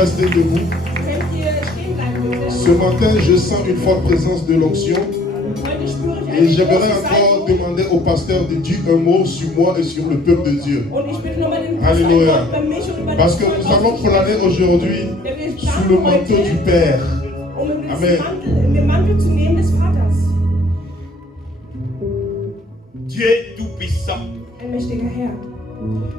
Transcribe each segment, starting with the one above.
rester debout. Ce matin, je sens une forte présence de l'onction. Et j'aimerais encore demander au pasteur de dire un mot sur moi et sur le peuple de Dieu. Alléluia. Parce que nous allons planer aujourd'hui sous le manteau du Père. Amen. Dieu est tout-puissant.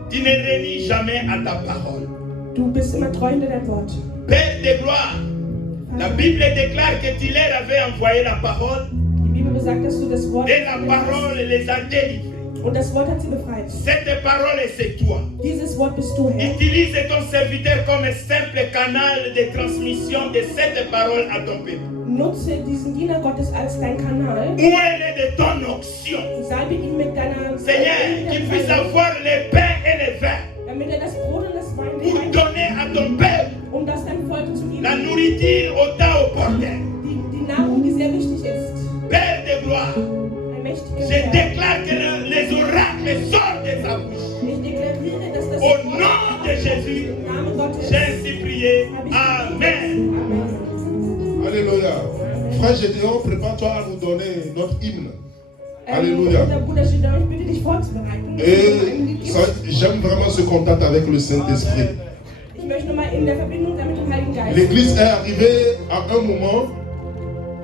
Tu ne renies jamais à ta parole. Du bist immer treu hinter dein Wort. Père de gloire, la Bible déclare que tu leur avais envoyé la parole. Die Bibel besagt, dass du das Wort Et la parole les a délivrés. und das Wort hat sie befreit. Cette parole, c'est toi. Dieses Wort bist du, Herr. Utilise ton serviteur comme simple canal de transmission de cette parole à ton peuple. Nutze diesen Diener Gottes als dein Kanal. Où elle est de ton onction. Salbe ihn mit deiner Seigneur, qu'il puisse avoir le pain et le vin. damit das Brot und das Wein Pour donner à ton peuple das deinem Volk zu geben. la nourriture au temps opportun. Die Nahrung, die sehr wichtig ist. Père de gloire, Ein mächtiger je Herr. déclare que les oracles sortent de sa bouche. Ich deklariere, dass das Au nom de Jésus, im Namen Gottes. j'ai ainsi prié. Amen. Amen. Alléluia. Frère Gédéon, prépare-toi à nous donner notre hymne. Alléluia. Unser Bruder Gideon, ich bitte dich vorzubereiten. Et j'aime vraiment ce contact avec le Saint-Esprit. Ich möchte nochmal in der Verbindung sein mit dem Heiligen Geist. L'église est arrivée à un moment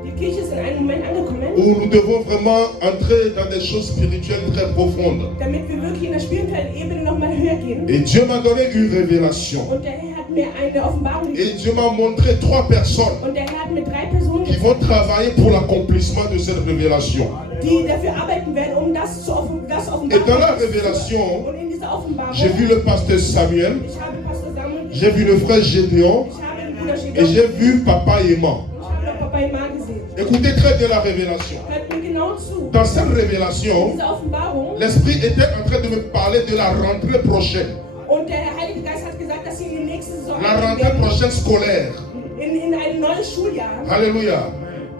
Die Kirche ist in einem Moment angekommen, où nous devons vraiment entrer dans des choses spirituelles très profondes. damit wir wirklich in der spirituellen Ebene nochmal höher gehen. Et Dieu m'a donné une révélation. Und der Herr hat mir eine Offenbarung Et gegeben. Dieu m'a montré 3 personnes Und der Herr hat mir 3 Personen qui vont travailler pour l'accomplissement de cette révélation. die dafür arbeiten werden, um das zu offenbaren. Et dans la révélation, Und in dieser Offenbarung, j'ai vu le pasteur Samuel, ich habe Pastor Samuel, j'ai vu le frère Gédéon ich habe den Bruder et Gideon, j'ai vu papa Emma. und ich habe noch Papa Emma gesehen. Écoutez très bien la révélation. Hört mir genau zu. Dans cette In révélation, dieser Offenbarung, l'Esprit était en train de me parler de la rentrée prochaine. und der Heilige Geist hat gesagt, dass sie in die nächste Saison La eingehen rentrée werden. prochaine scolaire. In ein neues Schuljahr. Alléluia.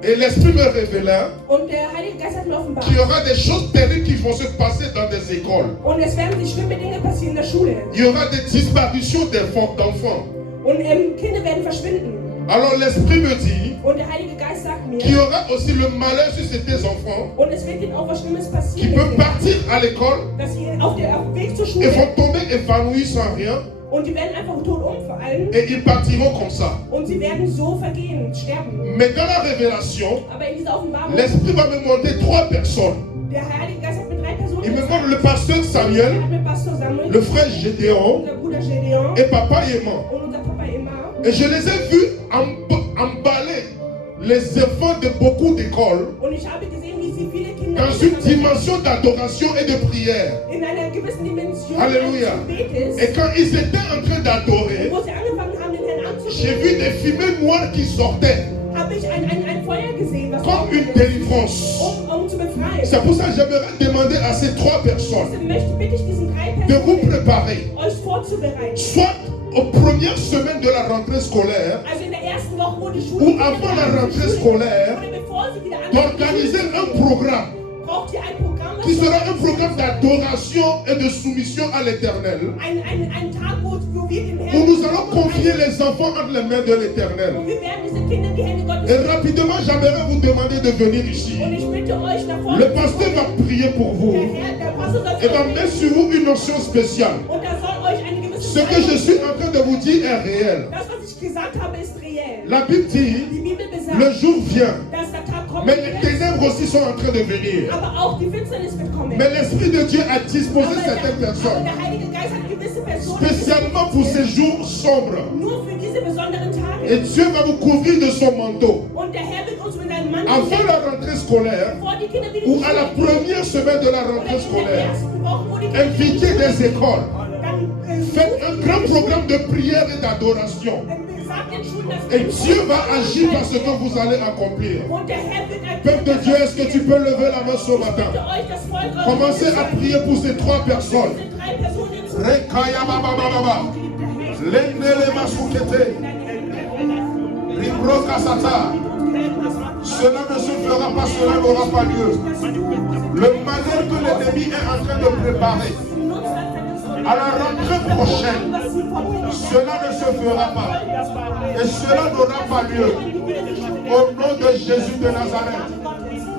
Et l'Esprit me révélait Und der Heilige Geist hat mir offenbart. qu'il y aura des choses terribles qui vont se passer dans des écoles. Und es werden sich schlimme Dinge passieren in der Schule. Il y aura des disparitions d'enfants. Und Kinder werden verschwinden. Alors l'Esprit me dit Und der Heilige Geist sagt mir, qu'il y aura aussi le malheur sur ces enfants und es wird ihnen auch was Schlimmes qui passieren, peuvent partir à l'école dass sie auf dem Weg zur et Schule vont tomber évanouis sans rien und die werden einfach tot umfallen et ils partiront comme ça. und sie werden so vergehen, sterben. Mais dans la révélation, Aber in dieser Offenbarung, l'Esprit va me montrer 3 personnes. der Heilige Geist hat mir 3 Personen Il me gesagt. montre le pasteur Er Samuel, hat mir Pastor Samuel, le frère Gédéon unser Bruder Gideon et papa Emma. und unser Papa Emma. Et je les ai vus emballer les efforts de beaucoup d'écoles Und ich habe gesehen, wie sie viele Kinder dans une dimension d'adoration et de prière. in einer gewissen Dimension Alléluia. des Gebetes, Et quand ils étaient en train d'adorer, wo sie angefangen haben, den Herrn j'ai anzubeten, vu des fumées noires qui sortaient habe ich ein Feuer gesehen, was comme une aufgeht, délivrance. um zu befreien. C'est pour ça que j'aimerais demander à ces 3 personnes Deswegen bitte ich diesen 3 de vous Personen, préparer, euch vorzubereiten. soit aux premières semaines de la rentrée scolaire, Also in der ersten Woche, wo die Schule ou avant la rentrée scolaire, oder bevor sie wieder d'organiser un programme braucht ihr ein Programm, qui sera un programme d'adoration et de soumission à l'Éternel, ein Tag, wo wir den où Herrn nous allons confier les enfants entre les mains de l'Éternel. und wir werden diese Kinder in die Hände Gottes Et rapidement, j'aimerais vous demander de venir ici. und ich bitte euch nach vorne Le pasteur va prier pour vous der Pastor soll et für va euch mettre sur vous une notion spéciale. und er soll euch eine gewisse Ce que je suis en train de vous dire est réel. Das, was ich gesagt habe, ist reell. La Bible dit, Die Bibel besagt, le jour vient, dass der Tag kommen mais les wird, ténèbres aussi sont en train de venir. aber auch die Finsternis wird kommen. Mais l'Esprit de Dieu a disposé certaines Aber personnes, der Heilige Geist hat gewisse Personen spécialement pour ces jours sombres. nur für diese besonderen Tage. Et Dieu va vous couvrir de son manteau. Und der Herr wird uns mit einem Mann Avant la rentrée scolaire, bevor die Kinder wieder ou à la première semaine de la oder rentrée in der scolaire, ersten Woche, wo die Kinder invitez des écoles. dann Faites un grand programme de prière et d'adoration. sagt den Schulen, dass Et Dieu va agir par ce que vous allez accomplir. und der Herr wird ein Peuple de Dieu, est-ce que tu peux lever la main ce matin? bitte euch das Volk Commencez à prier pour ces 3 personnes. diese 3 Personen zu Rekaya baba baba baba. Lenele masukete. Ribroka sata. Cela ne se fera pas, cela n'aura pas lieu. Le malheur que l'ennemi est en train de préparer À la rentrée prochaine, cela ne se fera pas. Et cela n'aura pas lieu. Au nom de Jésus de Nazareth.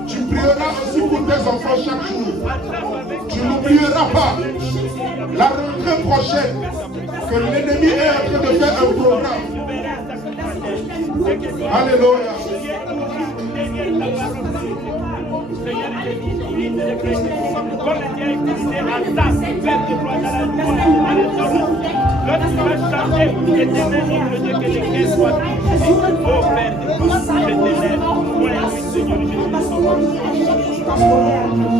Tu prieras aussi pour tes enfants chaque jour. Tu n'oublieras pas la rentrée prochaine que l'ennemi est en train de faire un programme. Alléluia.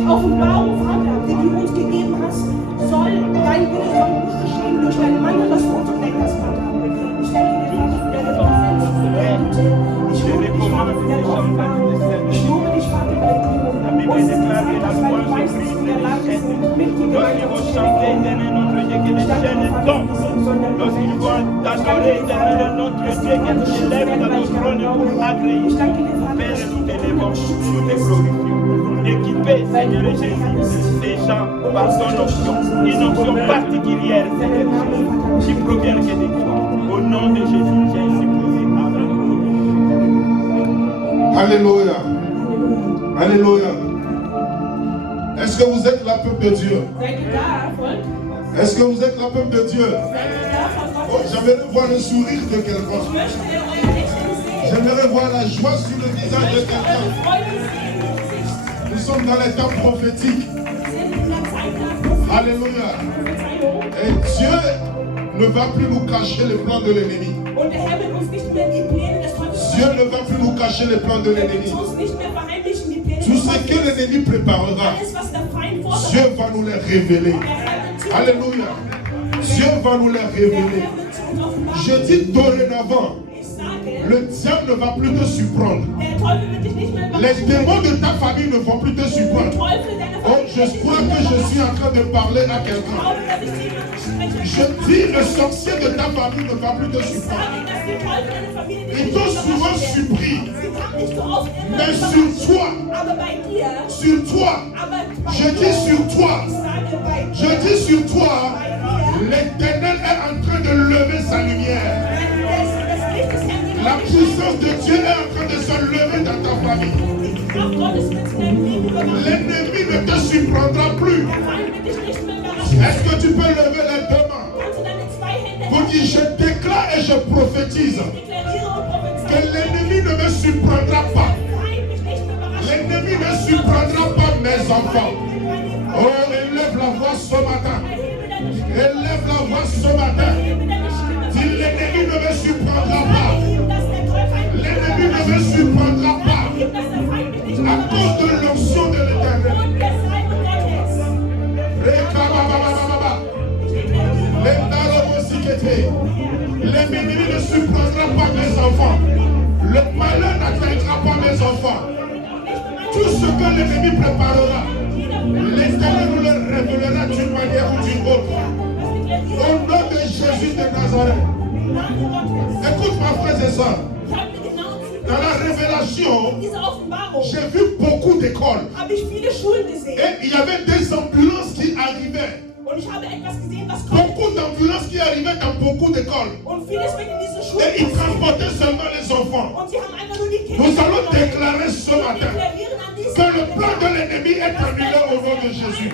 Offenbarung, Vater, die du uns gegeben hast, soll dein Wille geschehen durch deinen Mann, das du uns entdeckt hast, Vater. Ich danke dir, Vater, für deine Präsenz. Ich lobe dich, Vater, für deine Offenbarung. Ich lobe dich, Vater, für deine Liebe. Uns ist gesagt, dass weil du weißt, dass wir in der Lage sind, mit dir gemeinsam zu stehen. Ich danke dir, Vater, für die Segen, sondern lorsqu'il voit t'adorer, éternel notre Dieu, que tu élèves dans ton trône pour agréer. Père, nous t'élèvons, nous te glorifions. Équipez, Seigneur Jésus, ces gens par son onction, une onction particulière, Seigneur Jésus, qui provient que de toi. Au nom de Jésus, j'ai ainsi prié. Amen. Alléluia. Alléluia. Est-ce que vous êtes la peuple de Dieu? Est-ce que vous êtes la peuple de Dieu? Oh, j'aimerais voir le sourire de quelqu'un. J'aimerais voir la joie sur le visage de quelqu'un. Nous sommes dans les temps prophétiques. Alléluia. Et Dieu ne va plus nous cacher les plans de l'ennemi. Dieu ne va plus nous cacher les plans de l'ennemi. Tout ce que l'ennemi préparera, Dieu va nous les révéler. Alléluia. Dieu va nous les révéler. Je dis dorénavant, le diable ne va plus te surprendre. Les démons de ta famille ne vont plus te surprendre. Oh, je crois que je suis en train de parler à quelqu'un. Je dis, le sorcier de ta famille ne va plus te surprendre. Ils t'ont souvent surpris. Mais sur toi, je dis sur toi, l'Éternel est en train de lever sa lumière. La puissance de Dieu est en train de se lever dans ta famille. L'ennemi ne te surprendra plus. Est-ce que tu peux lever les deux mains pour dire je déclare et je prophétise que l'ennemi ne me surprendra pas. L'ennemi ne surprendra pas mes enfants. Oh, élève la voix ce matin. Élève la voix ce matin. Dis l'ennemi ne me surprendra pas. L'ennemi ne me surprendra pas. À cause de l'onction de l'Éternel. L'ennemi ne surprendra pas mes enfants. Le malheur n'atteindra pas mes enfants. Tout ce que l'ennemi préparera, l'Éternel nous le révélera d'une manière ou d'une autre. Au nom de Jésus de Nazareth. Écoute ma frère et soeur. Dans la révélation, j'ai vu beaucoup d'écoles. Et il y avait des ambulances qui arrivaient. Beaucoup d'ambulances qui arrivaient dans beaucoup d'écoles. Et ils transportaient seulement les enfants. Nous allons déclarer ce matin que le plan de l'ennemi est annulé au nom de Jésus.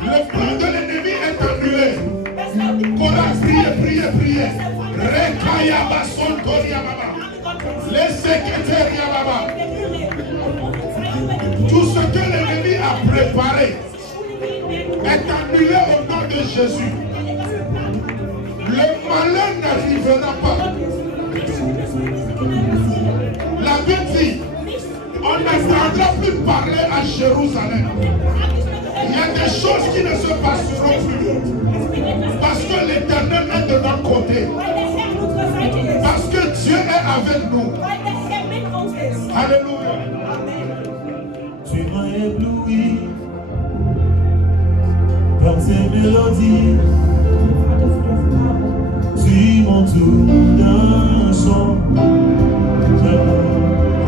Le plan de l'ennemi est annulé. Priez. Rekaya bason koria baba. Les secrétaires baba. Tout ce que l'ennemi a préparé est annulé au nom de Jésus. Le malheur n'arrivera pas. La Bible dit, on n'entendra plus parler à Jérusalem. Il y a des choses qui ne se passeront plus. Parce que l'Éternel est de notre côté. Parce que Dieu est avec nous. Alléluia. Tu m'as ébloui par tes mélodies. Tu m'entoures d'un chant d'amour.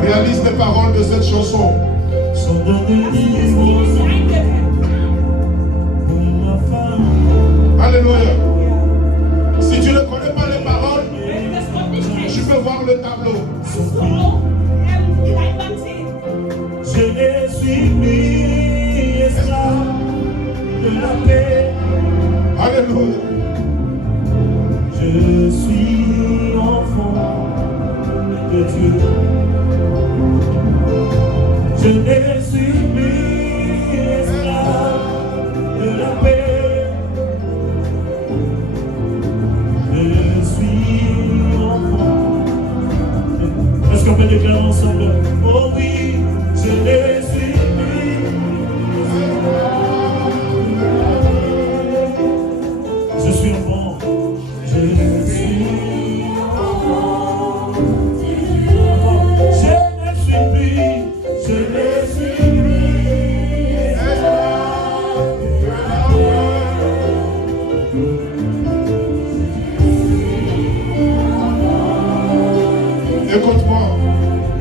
Réalise les paroles de cette chanson. Son de délivrance pour ma femme. Alléluia. Ja. Si tu ne connais pas les paroles, Wenn du das Wort nicht tu kennst, peux voir le tableau. kannst du auch die Leinwand sehen. Je ne suis plus esclave de la paix. Alléluia. Je suis enfant de Dieu. Je ne suis plus esclave de la paix. Je suis enfant. Est-ce qu'on peut déclarer ensemble? Oh oui, je ne suis plus. Je suis enfant. Je suis enfant. Je ne suis plus. Je ne suis plus. Écoute-moi.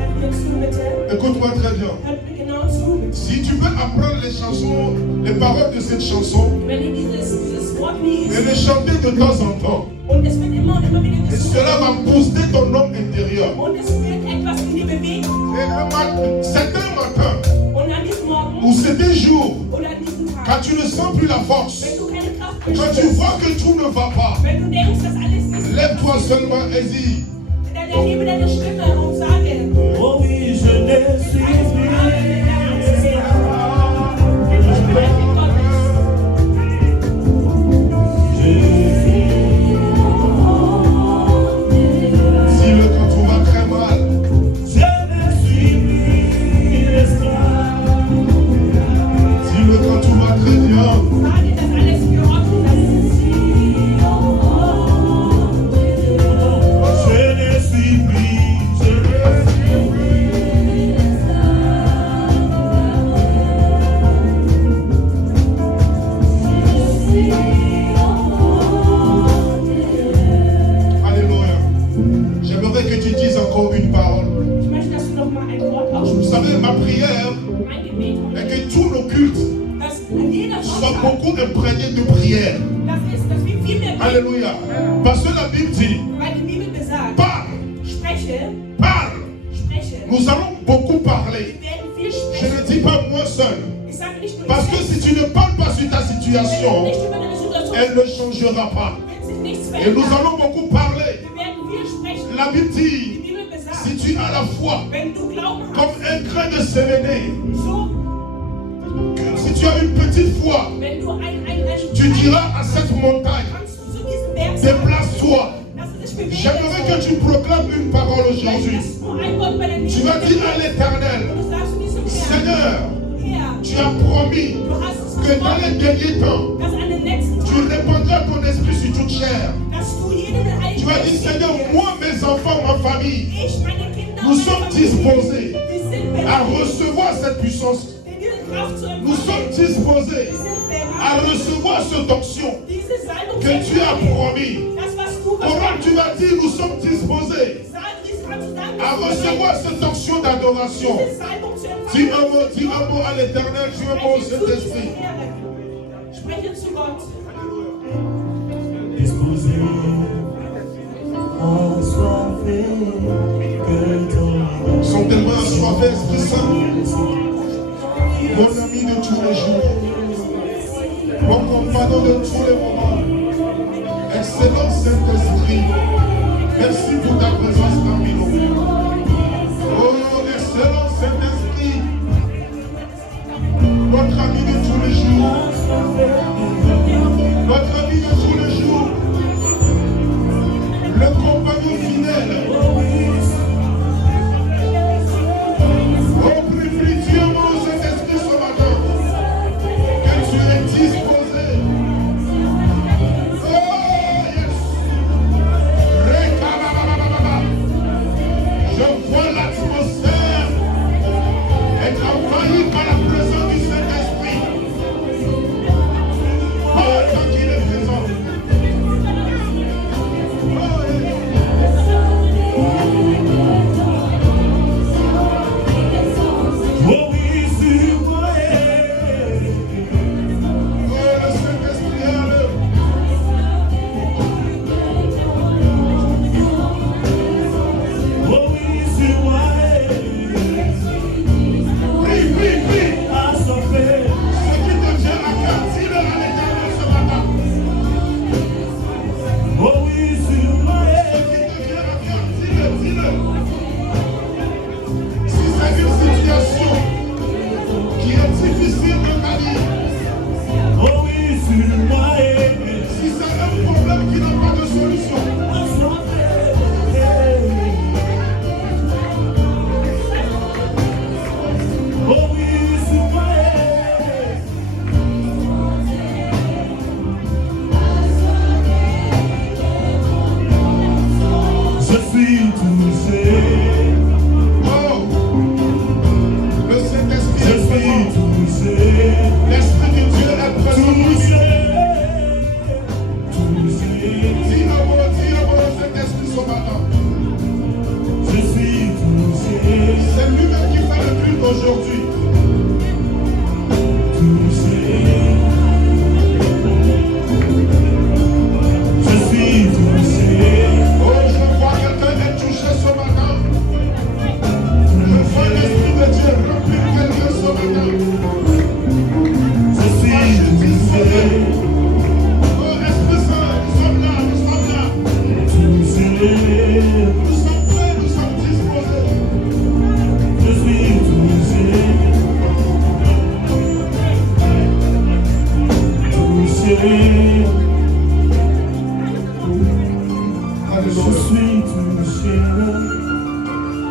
Hört mir zu, bitte. Écoute-moi très bien. Hört mir genau zu. Si tu veux apprendre les chansons, les paroles de cette chanson, Wenn ihr dieses Wort et liest, les chanter de temps en temps, und es wird immer und immer wieder et gesungen, cela va booster ton homme intérieur. und es wird etwas in dir bewegen, C'est un matin und an diesem Morgen ou c'est des jours oder an diesem quand Tag, tu ne sens plus la force, wenn du keine Kraft mehr quand tu spürst, vois que tout ne va pas, wenn du denkst, dass alles nicht lève-toi seulement et dis, dann erhebe deine Stimme und sage, Oh oui, je ne suis plus. ich bin ein Kind Gottes. si le quand tout va très mal, Je ne suis plus esclave. si le quand tout va très bien, Sage, dass alles geordnet ist. Je ne suis plus. Je ne suis plus. alléluia. J'aimerais que tu dises encore une parole. Ich möchte, dass du noch mal ein Wort Vous aussprichst. savez, ma prière Mein Gebet est que tous nos cultes dass jeder soient Sonntag, beaucoup imprégnés de prière. dass wir viel mehr beten, Alléluia. Parce que la Bible dit, weil die Bibel besagt, parle, spreche, parle. spreche. Nous allons beaucoup parler. Wir werden viel Je sprechen. ne dis pas moi seul. Ich sage nicht nur Parce que si tu ne parles pas sur ta wenn du situation, nicht über deine Situation elle ne changera pas. wird sich nichts Et nous verändern. allons beaucoup parler. Wir werden viel sprechen. La Bible Die dit, Bibel besagt, si tu as la foi wenn du Glauben comme hast, un grain de séléné, so, si tu as une petite foi, wenn du tu diras à cette montagne, kannst du zu diesem Berg sagen, déplace-toi. dass du dich bewegen J'aimerais que sollst. tu proclames une parole aujourd'hui. Vielleicht nur ein Wort bei der Tu vas dire à l'Éternel, Und du sagst zu diesem Herrn, Seigneur, Herr, tu as promis du hast es que dans les versprochen, derniers temps, dass an den letzten tu Tagen, répandras ton esprit sur toute chair. dass du jedem den Heiligen Tu vas dire, Geist Seigneur, geben moi, mes enfants, ma famille, wirst. Ich, meine Kinder nous und meine sommes Familie, disposés wir sind à bereit, recevoir cette puissance. diese Kraft zu Nous sommes empfangen. disposés Wir sind à bereit, recevoir cette onction diese Salbung que zu tu as empfangen. promis. Das, was du Comment tu vas dire, nous sommes disposés Sag, dies kannst du sagen, à dass du recevoir bereit cette onction d'adoration. bist, diese Salbung zu Dis empfangen. un mot à l'Éternel, dis un mot au Spreche zu diesem Saint-Esprit. Herrn. Spreche zu Gott. Disposé, assoiffé, que ton Ils sont tellement assoiffés, Esprit Saint, mon ami de tous les jours, mon compagnon de tous les moments. Excellent Saint-Esprit, merci pour ta présence parmi nous. Oh, excellent Saint-Esprit, notre ami de tous les jours, notre ami de tous les jours, le compagnon fidèle. Oh, prie Dieu, mon Saint-Esprit, ce matin, que tu es disposé. Oh, yes. Rekabababababa.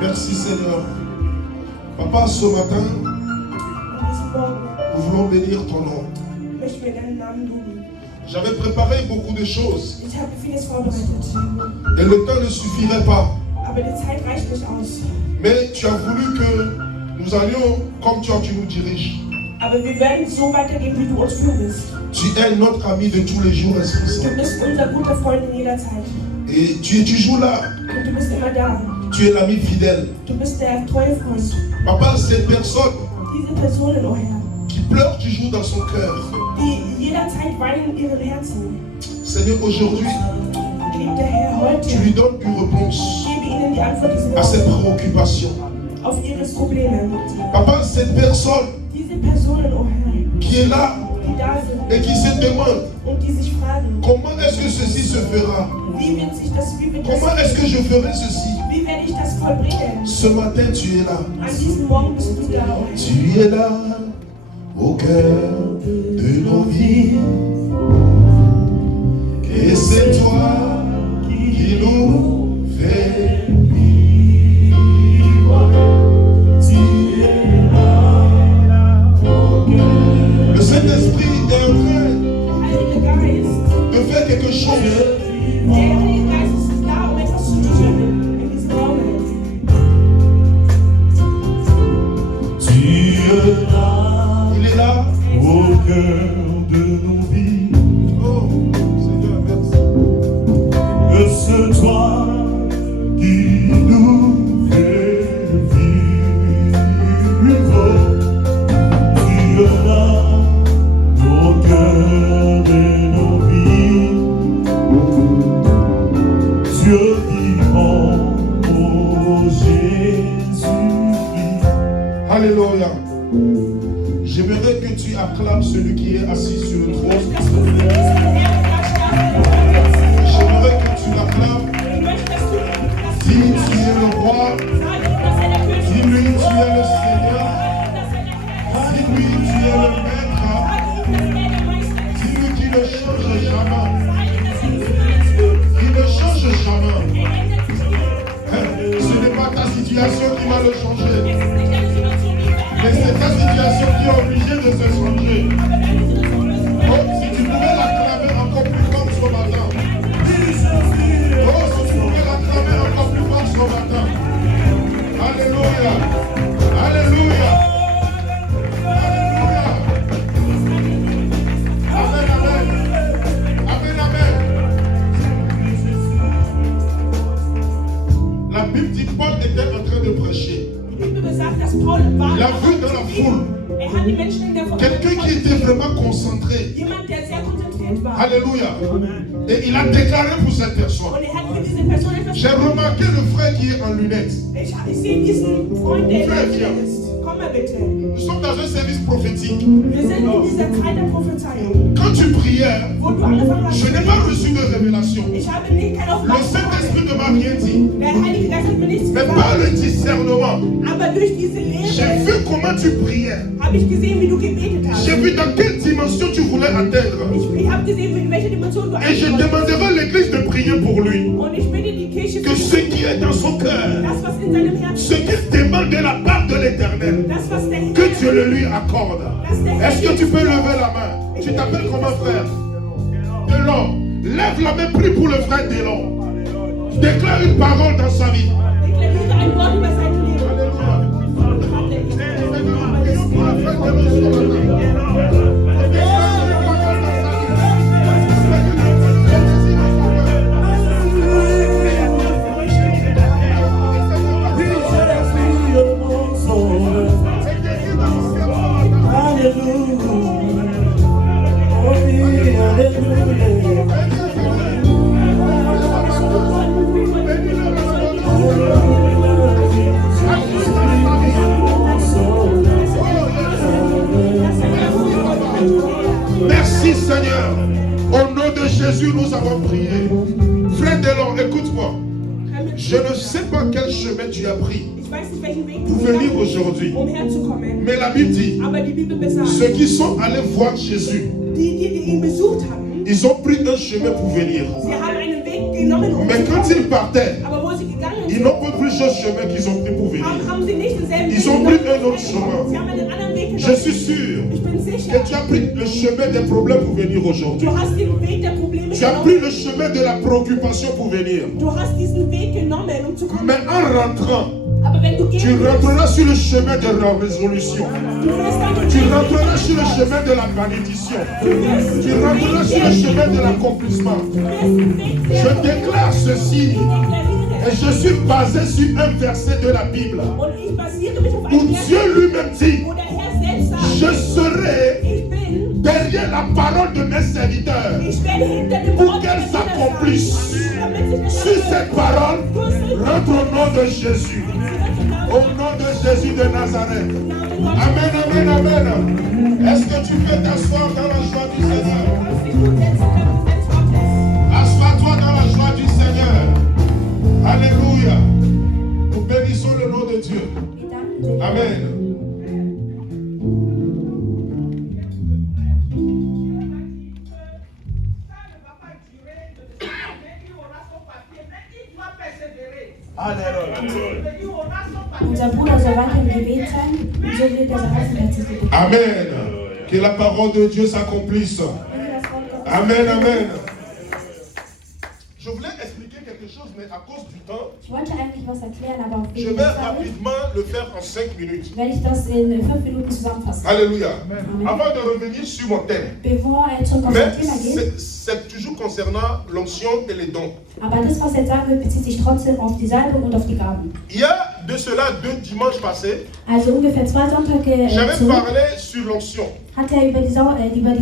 Merci Seigneur. Papa, ce matin, nous voulons bénir ton nom. J'avais préparé beaucoup de choses. Et le temps ne suffirait pas. Mais tu as voulu que nous allions comme toi tu nous diriges. Aber wir werden so weitergehen, wie du uns führst. Tu es notre ami de tous les jours, Esprit Saint. Du bist unser guter Freund in jeder Zeit. Et tu es toujours là. Und du bist immer da. Tu es l'ami fidèle. Du bist der treue Freund. Papa, cette personne Diese Personen, oh Herr, qui pleure toujours dans son cœur. die jederzeit weinen in ihren Herzen. Seigneur, aujourd'hui, Geliebter Herr, heute tu lui donnes une réponse gebe ihnen die Antwort à ses préoccupations. auf ihre Probleme. Papa, cette personne Diese Personen, oh Herr, qui est là die da sind et qui se demande und die sich fragen, comment est-ce que ceci se fera? wie wird Comment est-ce que je ferai ceci? wie werde ich das vollbringen? Ce matin, tu es là. An diesem Morgen bist du da, oh Herr. Tu es là au cœur de nos vies. Et c'est toi qui nous fais vivre. Tu es là au cœur. Le Saint-Esprit est en train Heiliger Geist, de faire quelque chose. der Heilige Geist ist da, um etwas zu tun in diesem Raum. Tu es là Il est là. au cœur de nos vies. Oh, Seigneur, merci. Que c'est toi qui nous fais vivre. Tu es là au cœur de nos vies. Dieu vivant, oh Jésus-Christ. Alléluia. J'aimerais que tu acclames celui qui est assis sur le trône. J'aimerais que tu l'acclames. Dis, tu es le roi. Dis-lui, tu es le Seigneur. Dis-lui, tu es le Maître. Dis-lui qu'il ne change jamais. Il ne change jamais. Ce n'est pas ta situation qui va le changer. Mais c'est ta situation qui est obligée de se changer. Oh, si tu pouvais l'acclamer encore plus fort ce matin. Oh, si tu pouvais l'acclamer encore plus fort ce matin. Alléluia. Alléluia. Alléluia. Amen, amen. Amen, amen. La Bible dit Paul était en train de prêcher. Die Bibel besagt, dass Paul war Il a vu dans la foule hat die Menschen in der quelqu'un qui était vraiment concentré. Jemand, der sehr konzentriert war. Alléluia. Et il a déclaré pour cette personne. Und hat für diese Person etwas J'ai remarqué le frère qui est en lunettes. Ich sehe diesen Freund, der Frère, in viens. ist. Komm mal bitte. Nous sommes dans un service prophétique. Wir sind in dieser Zeit der Prophezeiung. Quand tu priais, Wo du angefangen hast, je n'ai pas reçu de révélation. ich habe nicht keine Le Offenbarung. Saint-Esprit ne m'a rien dit. Der Heilige Geist hat mir nichts Mais gesagt. par le discernement, Aber durch diese j'ai Lehre vu comment tu priais. habe ich gesehen, wie du gebetet hast. J'ai vu dans quelle dimension tu voulais atteindre. Ich habe gesehen, in welche Dimension du Et je demanderai à l'église de prier pour lui. Und ich bitte die Kirche, Que ce qui est dans son cœur, das, was in seinem Herzen ce qu'il demande de la part de l'éternel, das, was der que Dieu le lui accorde. dass der Est-ce que tu peux lever la main? Tu t'appelles comment, frère? Delon. Lève la main, prie pour le frère Delon. Déclare une parole dans sa vie. deklariere ein Wort über sein Leben. Prions pour le frère Delon ce matin. Merci Seigneur. Au nom de Jésus, nous avons prié. Frère Delon, écoute-moi. Je ne sais pas quel chemin tu as pris Ich weiß nicht, welchen Weg pour du venir gegangen bist, aujourd'hui. herzukommen. Mais la Bible dit, Aber die Bibel besagt, ceux qui sont allés voir Jésus, die ihn besucht haben, ils ont pris un chemin pour venir. sie haben einen Weg genommen, um Mais zu quand kommen. ils partaient, Aber wo sie gegangen ils Ils n'ont pas pris ce chemin qu'ils ont pris pour venir. haben sie nicht denselben Ils ont pris un autre chemin. Sie haben einen anderen Weg Je genommen. suis sûr Ich bin sicher, que tu as pris le chemin des problèmes pour venir aujourd'hui. du hast den Weg der Probleme Tu as pris genommen. le chemin de la préoccupation pour venir. Du hast diesen Weg genommen, um zu kommen. Mais en rentrant, Aber wenn du tu gehen willst, rentreras sur le chemin de la résolution. du wirst dann Tu rentreras sur le chemin de la bénédiction. Tu rentreras sur le chemin de l'accomplissement. Je déclare ceci et je suis basé sur un verset de la Bible Und ich basiere mich auf où einen Dieu Vers, lui-même dit, wo der Herr selbst sagt, je serai ich bin, derrière la parole de mes serviteurs ich werde hinter dem pour Wort qu'elles der s'accomplissent. damit sich das Sur cette parole, rentre au nom de Jésus. Au nom de Jésus de Nazareth. Amen, amen, amen. Est-ce que tu peux t'asseoir dans la joie du Seigneur? Assois-toi dans la joie du Seigneur. Alléluia. Nous bénissons le nom de Dieu. Amen. Unser Bruder soll weiter im Gebet sein, und so wird er sein Aufenthaltsgebet bekommen. Amen. Que la parole de Dieu s'accomplisse. Amen, amen. Je voulais expliquer quelque chose, mais à cause du temps, Ich wollte eigentlich was erklären, aber auf je wegen vais der Zeit rapidement le faire en 5 minutes. werde ich das in 5 Minuten zusammenfassen. Alléluia. Amen. Avant de revenir sur mon thème, Bevor er zurück auf mais das Thema geht, c'est toujours concernant l'onction et les dons. aber das, was er jetzt sagen will, bezieht sich trotzdem auf die Salbung und auf die Gaben. Il y a de cela 2 dimanches passés, Also ungefähr 2 Sonntage j'avais zurück parlé sur l'onction. hat er über die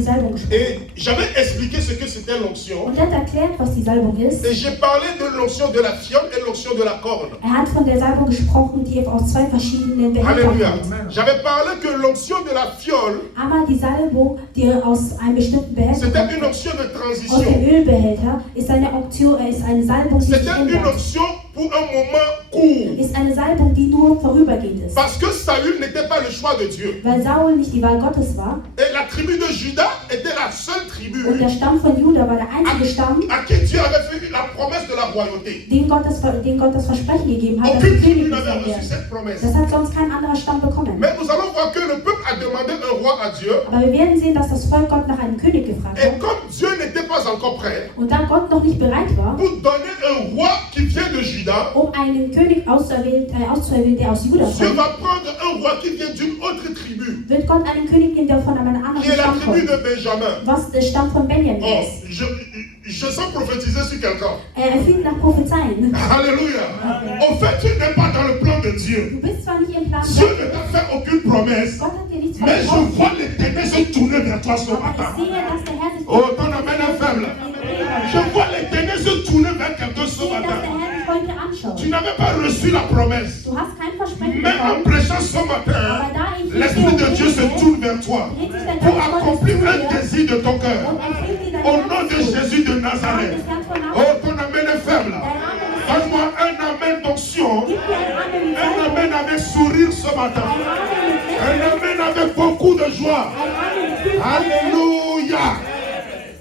Salbung gesprochen. Et j'avais expliqué ce que c'était l'onction. Und er hat erklärt, was die Salbung ist. Et j'ai parlé de l'onction de la fiole et l'onction de la corne. Er hat von der Salbung gesprochen, die aus 2 verschiedenen Behältern Alléluia. kommt. J'avais parlé que l'onction de la fiole, Aber die Salbung, die aus einem bestimmten Behälter c'était kommt, une onction de aus dem transition. Ölbehälter, ist eine Salbung, die sich C'était une ändert. onction pour un moment court. Ist eine Salbung, die nur vorübergehend ist. Parce que Saül n'était pas le choix de Dieu. Weil Saul nicht die Wahl Gottes war Et la tribu de Juda était la seule tribu und der Stamm von Juda war der einzige Stamm, à qui Dieu avait fait la promesse de la royauté. dem Gott das Versprechen gegeben hat, dass Aucune sie tribu König n'avait sein reçu werden. cette promesse. Das hat sonst kein anderer Stamm bekommen. Mais nous allons voir que le peuple a demandé un roi à Dieu. Aber wir werden sehen, dass das Volk Gott nach einem König gefragt Et hat. comme Dieu n'était pas encore prêt Und da Gott noch nicht bereit war, pour donner un roi qui vient de Juda, um einen König auszuwählen, der aus Juda Dieu kommt, va prendre un roi qui vient d'une autre tribu, wird Gott einen König nehmen, der von einem qui anderen est la Stamm tribu kommt. de Benjamin. Was der Stamm von Benjamin Oh, ist. je sens prophétiser sur quelqu'un. Er fing nach Prophezeien. Alléluia. En fait, tu n'es pas dans le plan de Dieu. Du bist zwar nicht im Plan Dieu Gottes, ne t'a fait aucune promesse, Gott hat dir nichts mais je versprochen, vois l'éternel se tourner vers toi ce aber matin. ich sehe, dass der Herr sich Oh, ton amen est faible. Je vois l'éternel se tourner vers quelqu'un ce dass der matin. Herr dich heute anschaut. Tu n'avais pas reçu la promesse, Du hast kein Versprechen mais en bekommen, prêchant ce matin, l'Esprit de Dieu se tourne vers toi pour accomplir un désir de ton cœur. und erfüllt dir dein Au nom de Herz. Jésus de Namen Nazareth. des Herrn von Oh, Nazareth. ton amen est faible. Dein Name ist Donne-moi un amen d'onction, Gib dir ein Amen mit un Salbung, amen avec sourire ce matin, ein Amen mit un Lächeln, amen avec beaucoup de joie. ein Amen mit viel Freude. Alléluia.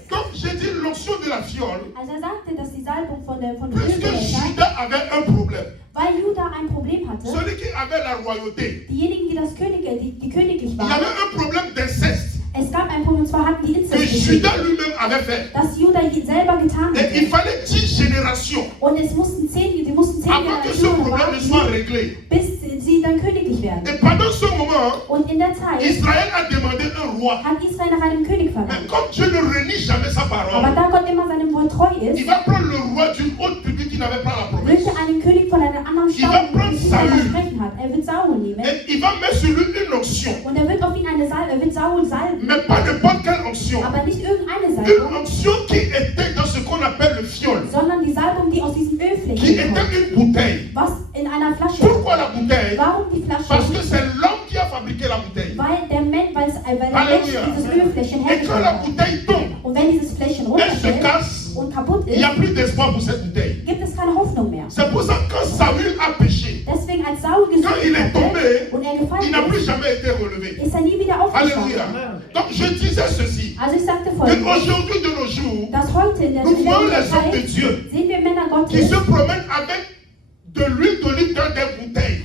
Comme j'ai dit l'onction de la fiole, Also er sagte, dass die Salbung von den puisque Ölbehältern, Judas avait un problème, weil Juda ein Problem hatte, celui qui avait la royauté, diejenigen, die königlich il y waren, avait un problème d'inceste es gab ein Problem, und zwar hatten die que Inzest, Judas lui-même avait fait. das Juda selber getan Et il hatte. fallait 10 générations Und es mussten 10 avant que ce Generationen problème ne soit warten, réglé. bis sie dann königlich werden. Et pendant ce moment, Und in der Zeit Israël a demandé un roi. hat Israel nach einem König Mais verlangt. comme Dieu ne renie jamais sa Aber parole, da Gott immer seinem Wort treu il ist, va prendre le roi d'une autre tribu qui n'avait pas la promesse. wird er einen König von einem anderen Il va Stamm, prendre der Saül. Versprechen hat. Er wird Saul nehmen. Et il va mettre sur lui une onction. Und er wird auf ihn er wird Saul salben. Mais pas n'importe quelle onction. Aber nicht irgendeine Une Salbung, onction qui était dans ce qu'on appelle le fiole. sondern die Salbung, die aus diesem Qui Ölfläschchen était kommt. une bouteille. Was in einer Flasche. Pourquoi la bouteille? Warum die Parce Flasche? que c'est l'homme qui a fabriqué la bouteille. Weil der Mensch Alléluia. dieses Ölfläschchen Et quand la hergestellt hat. bouteille tombe, Und wenn dieses Fläschchen elle se runterfällt casse, und kaputt il n'y a ist, plus d'espoir pour cette bouteille. gibt es keine Hoffnung mehr. C'est pour ça que quand Samuel a péché, Deswegen, als Saul quand il est gesündigt tombé, hatte und er il n'a gefallen plus ist, jamais été relevé. ist er nie wieder aufgestanden. Alléluia. Donc je disais ceci, Also ich sagte que folgendes, aujourd'hui de nos jours, dass heute in der nous voyons les hommes de Zeit Dieu sehen wir Männer qui Gottes, se promènent avec de l'huile d'olive dans des bouteilles.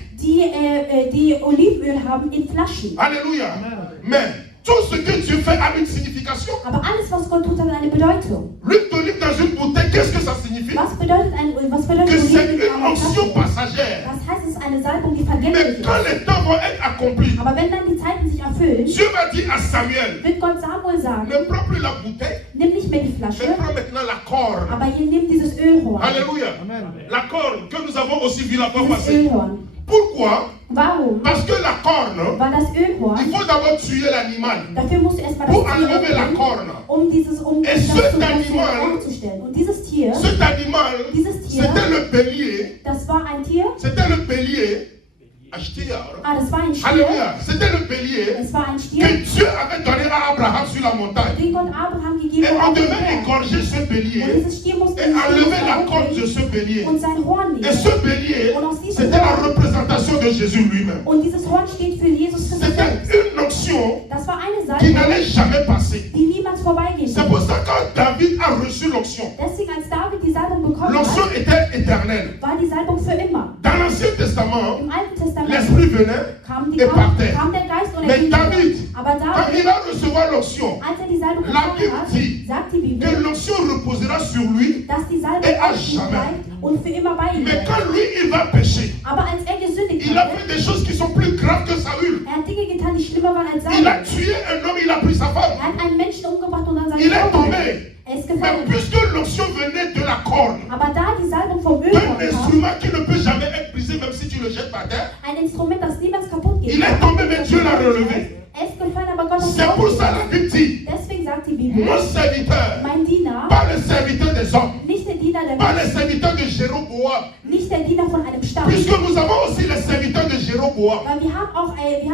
Die Olivenöl haben in Flaschen. Alléluia. Mais tout ce que Dieu fait a une signification. Aber alles, was Gott tut, hat eine Bedeutung. L'huile d'olive dans une bouteille, qu'est-ce que ça signifie? Was bedeutet Que c'est Olivenöl in une einer onction Flasche? passagère. Das heißt, es ist eine Salbung, die Mais vergänglich quand ist. les temps vont être accomplis, Aber wenn dann die Zeiten sich erfüllen, Dieu va dire à Samuel, wird Gott Samuel sagen, ne prends plus la bouteille, nimm nicht mehr die mais Flasche, prends maintenant la corne. aber ihr nehmt dieses Ölhorn. Alléluia. La corne que nous avons aussi vu la fois Dieses passée. Ölhorn. Pourquoi? Warum? Parce que la corne, Weil das Ölhorn, il faut d'abord tuer l'animal dafür musst du erstmal pour das Tier enlever la umbringen, corne. um Et das cet zu animal- aufzustellen. Und dieses Tier, Cet animal, Dieses Tier- c'était le bélier. das war ein Tier, C'était le bélier. Acheté, das war ein Stier, Alléluia. C'était le bélier es war ein que Stier, Dieu avait donné à Abraham sur la montagne. den Gott Abraham gegeben Et on hat. devait Und égorger ce bélier dieses Stier musste et enlever la corne de ce bélier. und sein Horn Et nehmen. ce bélier, c'était la représentation de Jésus lui-même. Und dieses Horn steht für Jesus Christus C'était selbst. une onction Das war eine qui Salbung, n'allait jamais passer. die niemals vorbeigehen C'est konnte. pour ça que quand David a reçu l'onction, Deswegen, als David die Salbung bekommen l'onction hat, était éternelle. war die Salbung für immer. Dans l'Ancien Testament, Im Alten Testament l'Esprit venait, kam et partait. der Geist und Mais ging David, wieder. Aber quand David, il va recevoir l'onction, als die Salbung La bekommen hat, Bible dit sagt die Bibel, que l'onction reposera sur lui. dass die Salbung Et à auf ihm jamais. bleibt und für immer bei ihm Mais bleibt. quand lui, il va pécher, Aber als gesündigt il a hatte, fait des choses qui sont plus graves que Saül. hat Dinge getan, die schlimmer waren als Il a Saul. tué un homme, il a pris sa femme. Hat einen Menschen umgebracht und dann seine Il est Frau tombé. getötet. Er ist Mais gefallen. puisque l'onction venait de la corne, Aber da die Salbung vom Öl un kam, instrument qui ne peut jamais être brisé même si tu le jettes par terre, ein Instrument, das niemals kaputt geht. il est tombé, mais Dieu l'a relevé. Er ist gefallen, aber Gott hat ihn C'est pour ça aufgehoben. la Bible dit, Deswegen sagt die Bibel, mon serviteur, mein Diener, pas le serviteur des hommes, nicht der Diener der pas le Menschen, serviteur de Jéroboam, nicht der Diener von einem Stamm. puisque nous avons aussi les serviteurs de Jéroboam. Weil wir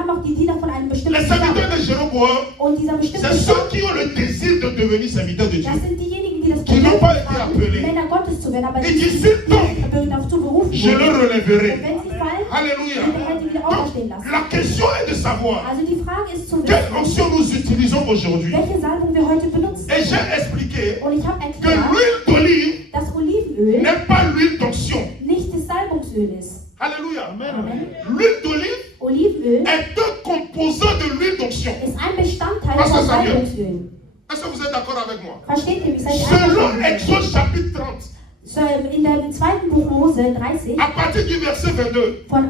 haben auch die Diener von einem bestimmten Les Stamm. serviteurs de Jéroboam, Und dieser bestimmte c'est Stamm, ceux qui ont le désir de devenir serviteurs de Dieu. das sind diejenigen, die das Qui n'ont pas été haben, appelés. Männer Gottes zu werden, aber Et nicht qui s'ils tombent, dazu berufen je le wurden. relèverai. Und wenn sie fallen, Alléluia. wird der Herr sie wieder auferstehen Donc, lassen. la question est de savoir Also die Frage ist zu quelle wissen, onction nous utilisons aujourd'hui. welche Salbung wir heute benutzen. Et j'ai expliqué Und ich habe que erklärt, l'huile d'olive dass Olivenöl n'est pas l'huile d'onction. nicht das Salbungsöl ist. Alléluia. Amen. L'huile d'olive Olivenöl est un composant de l'huile d'onction. ist ein Bestandteil Was von ist das hier? Salbungsöl. Est-ce que vous êtes d'accord avec moi? Versteht ihr, wie seid ihr Selon einverstanden? Exode chapitre 30, So, in dem zweiten Buch Mose 30, à partir du verset 22, von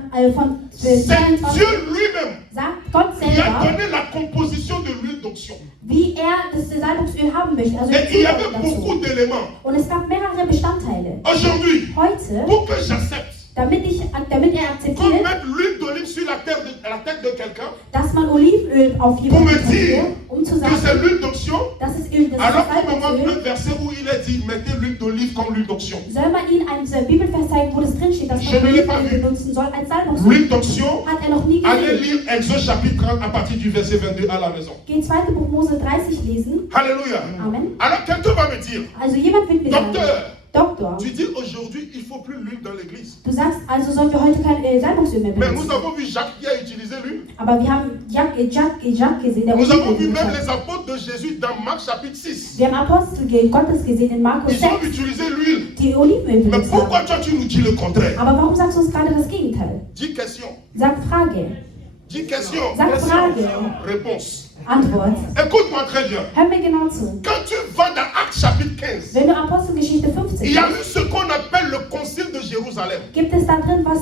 c'est 22, Dieu lui-même sagt Gott qui a selber, donné la composition de l'huile d'onction. wie er das Salbungsöl haben möchte. Also Et die il y avait Zugabe beaucoup dazu. d'éléments. Und es gab mehrere Bestandteile. Aujourd'hui, Heute, pour que j'accepte damit er qu'on akzeptiert, mette l'huile d'olive sur la tête de quelqu'un, dass man Olivenöl auf pour jemanden me dire könnte, um zu que c'est sagen, l'huile d'onction, das ist Öl, das alors ist qu'on me montre Salbungsöl, un verset où il est dit mettez l'huile d'olive comme l'huile d'onction. soll man ihn ein Bibelvers zeigen, wo das drinsteht, dass Je man ne l'ai pas Olivenöl vu. benutzen soll als Salbungsöl. L'huile d'onction, Hat er noch nie allez gesehen. lire Exode chapitre 30 à partir du verset 22 à la maison. Geht 2. Buch Mose 30 lesen. Alléluia. Amen. Alors quelqu'un va me dire, Also jemand wird mir sagen, docteur, Doktor, tu dis aujourd'hui il ne faut plus l'huile dans l'église. du sagst, also sollen wir heute kein Salbungsöl mehr Mais nous benutzen. avons vu Jacques qui a utilisé l'huile. Aber wir haben Jacques gesehen, der Nous avons vu Olivenöl même benutzt les hat. apôtres de Jésus dans Marc chapitre 6. Wir haben Apostel Gottes gesehen in Markus Ils ont 6, utilisé l'huile. die Olivenöl Mais benutzt pourquoi haben. toi tu nous dis le contraire? Aber warum sagst du uns gerade das Gegenteil? 10 questions. Sag Frage. 10 questions. Sag Frage. Réponse. Antwort. Écoute-moi très bien. Hör mir genau zu. Quand tu vas dans Actes chapitre 15, Wenn du Apostelgeschichte 15 il y a liest, eu ce qu'on appelle le concile de Jérusalem. gibt es da drin, was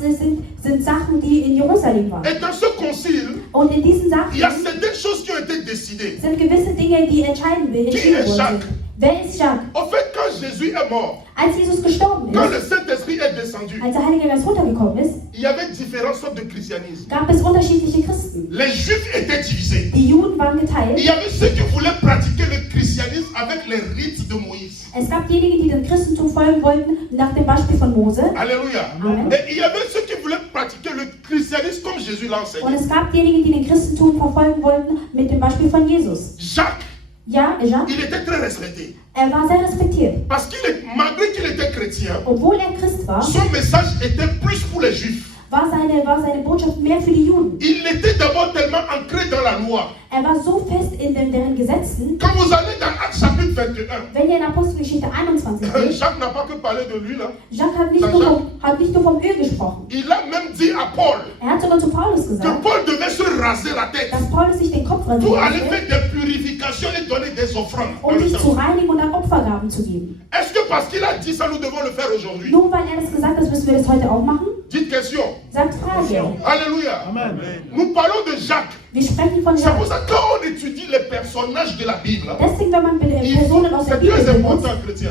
sind Sachen, die in Jerusalem waren. Et dans ce concile, Und in diesen il y a Sachen certaines choses qui ont été décidées. sind gewisse Dinge, die entschieden ist worden Jacques? sind. Wer ist Jacques? En fait, quand Jésus est mort, Als Jesus gestorben quand ist, le Saint-Esprit est descendu, als der Heilige Geist runtergekommen ist, il y avait différentes sortes de christianisme. gab es unterschiedliche Christen. Les Juifs étaient divisés. Die Juden waren Il geteilt. y avait ceux qui voulaient pratiquer le christianisme avec les rites de Moïse. Es gab diejenigen, die dem Christentum folgen wollten, nach dem Beispiel von Mose. Alléluia. Amen. Et il y avait ceux qui voulaient pratiquer le christianisme comme Jésus l'a Und enseigné. es gab diejenigen, die den Christentum verfolgen wollten, mit dem Beispiel von Jesus. Jacques, Ja, Jacques, il était très respecté. er war sehr respektiert. Parce qu'il est, malgré qu'il était chrétien, Obwohl er Christ war, son message était plus pour les Juifs. war seine Botschaft mehr für die Juden. Il était d'abord tellement ancré dans la loi. Er war so fest in deren Gesetzen. Quand vous allez dans Actes chapitre 21, Wenn ihr in Apostelgeschichte 21 lest, Jacques n'a pas que parlé de lui là. Jacques hat nicht nur vom Öl gesprochen. Il a même dit à Paul Er hat sogar zu Paulus que gesagt, Paul devait se raser la tête dass Paulus sich den Kopf pour aller rasieren faire des purifications et donner des offrandes. um sich zu reinigen und dann Opfergaben zu geben. Est-ce que parce qu'il a dit ça, nous devons le faire aujourd'hui? Nur weil er das gesagt hat, müssen wir das heute auch machen? Dites question. Sagt Frage. Alléluia. Amen. Nous parlons de Jacques. Wir sprechen von C'est pour Jacques. ça que quand on étudie les personnages de la Bible, Deswegen, wenn man Personen aus der c'est Bibel très benutzt, important, chrétien.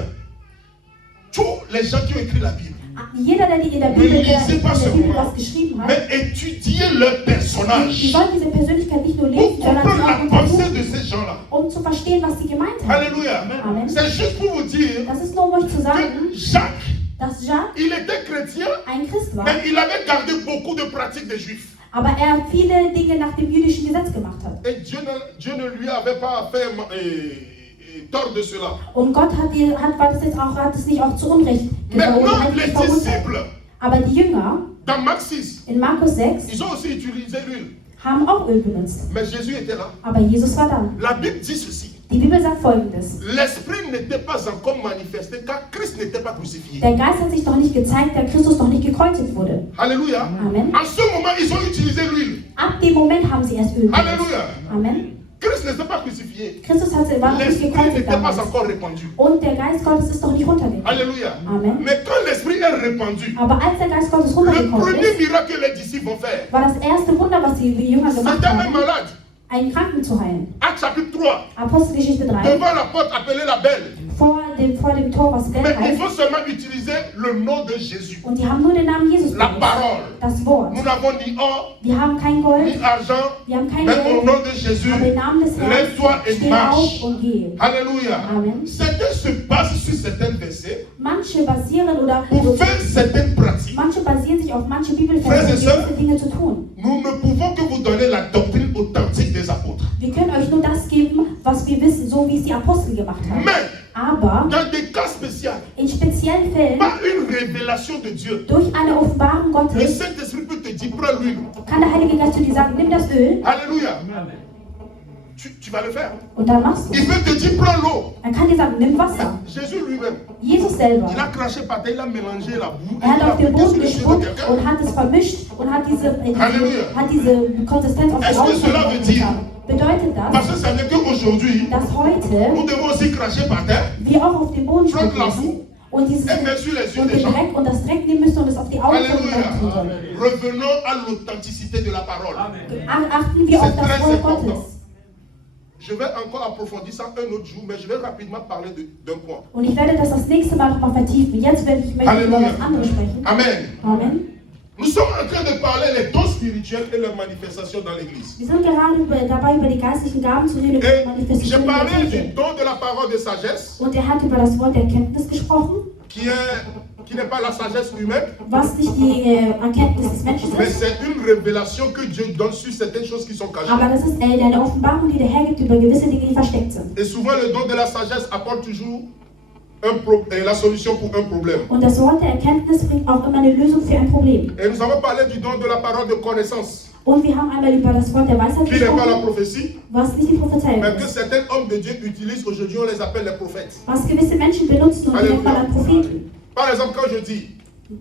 Tous les gens qui ont écrit la Bible, jeder, der in der Bibel was geschrieben hat, mais étudiez leur die personnage sollen diese Persönlichkeit nicht nur pour lesen, sondern sie comprendre auch la pensée untersuchen, de ces gens-là. um zu verstehen, was sie gemeint haben. Alléluia. Amen. C'est juste pour vous dire Das ist nur, um euch zu sagen, que Jacques, dass Jacques il était chrétien, ein Christ war, mais il avait gardé beaucoup de pratiques des Juifs. aber er viele Dinge nach dem jüdischen Gesetz gemacht hat. Et Dieu ne lui avait pas fait tort de cela. Und Gott hat es nicht auch zu Unrecht Maintenant, les verurteilt. disciples, Aber die Jünger dans Marc 6, in Markus 6 ils ont aussi utilisé l'huile. haben auch Öl benutzt. Mais Jésus était là. Aber Jesus war da. La Bible dit ceci. Die Bibel sagt Folgendes. L'esprit n'était pas encore manifesté car Christ n'était pas crucifié. Der Geist hat sich doch nicht gezeigt, da Christus noch nicht gekreuzigt wurde. Alléluia. Amen. En ce moment, ils ont utilisé l'huile. Ab dem Moment haben sie erst Öl benutzt. Alléluia. Amen. Christ n'était pas crucifié. Christus war noch nicht L'esprit gekreuzigt n'était pas damals. encore répandu. Und der Geist Gottes ist doch nicht runtergekommen. Alléluia. Amen. Mais quand l'esprit est répandu, Aber als der Geist Gottes le runtergekommen premier ist, miracle que les disciples vont faire, war das erste Wunder, was die Jünger gemacht c'était un haben, malade. einen Kranken zu heilen. Acte chapitre 3. Apostelgeschichte 3. Devant la porte appelée la Belle. Vor dem Tor, was Ben Mais il heißt. faut seulement utiliser le nom de Jésus. Und die haben nur den Namen Jesus La benutzt. parole. Das Wort. Nous n'avons ni or, Wir haben kein Gold, ni argent, wir haben kein mais au Geld. nom de Jésus, Aber im Namen des Herrn, lève-toi et steh marche. auf und geh. Alléluia. Amen. Certains se basent sur certains versets Manche basieren pour faire certaines pratiques. manche basieren sich auf manche Frères Bibelverse, et um sœurs, gewisse Dinge zu tun. Nous ne pouvons que vous donner la doctrine authentique des apôtres. Wir können euch nur das geben, was wir wissen, so wie es die Apostel gemacht haben. Mais Aber dans des cas spéciaux, in speziellen Fällen, par une révélation de Dieu, durch eine Offenbarung le Gottes, Saint-Esprit peut te dire, prends l'huile. kann der Heilige Geist zu dir sagen, nimm das Öl Alléluia. Tu vas le faire. und dann machst du Il es. peut te dire, prends l'eau. Er kann dir sagen, nimm Wasser. Jésus lui-même, Jesus selber. il a craché par terre, il a mélangé la boue. Er hat il a auf den appliqué Boden sur les yeux de gespuckt quelqu'un. und hat es vermischt und hat Halleluja. diese Konsistenz auf die Est-ce que Augen cela veut dire- getan. Bedeutet Parce das, que ça veut dire qu'aujourd'hui, dass heute nous devons aussi cracher par terre wir auch auf den Boden Prendre spucken la müssen boue und, et mettre sur les yeux und des den gens. Dreck und das Dreck nehmen müssen und es auf die Augen von den Alléluia. Menschen tun sollen. Revenons à l'authenticité de la parole. Achten wir auf C'est das très Wort important. Gottes. Je vais encore approfondir ça un autre jour, mais je vais rapidement parler d'un point. Und ich werde das nächste Mal nochmal vertiefen. Jetzt möchte ich über Halleluja. was anderes sprechen. Amen. Amen. Nous sommes en train de parler des dons spirituels et leur manifestation dans l'église. Wir sind gerade dabei, über die geistlichen Gaben zu reden und die Et j'ai Manifestation der parlé du Kirche. don de la parole de sagesse, Und er hat über das Wort der Erkenntnis gesprochen, qui n'est pas la sagesse humaine, was nicht die Erkenntnis des Menschen mais ist. c'est une révélation que Dieu donne sur certaines choses qui sont cachées. Aber das ist eine Offenbarung, die der Herr gibt über gewisse Dinge, die versteckt sind. Et souvent, le don de la sagesse apporte toujours la solution pour un problème. Und das Wort der Erkenntnis bringt auch immer eine Lösung für ein Problem. Et nous avons parlé du don de la parole de connaissance, Und wir haben einmal über das Wort der Weisheit qui n'est pas la gesprochen, prophétie, was nicht die Prophezeiung mais que ist. certains hommes de Dieu utilisent aujourd'hui, on les appelle les prophètes. Was gewisse Menschen benutzen und die nennt man dann Propheten. Par exemple, quand je dis,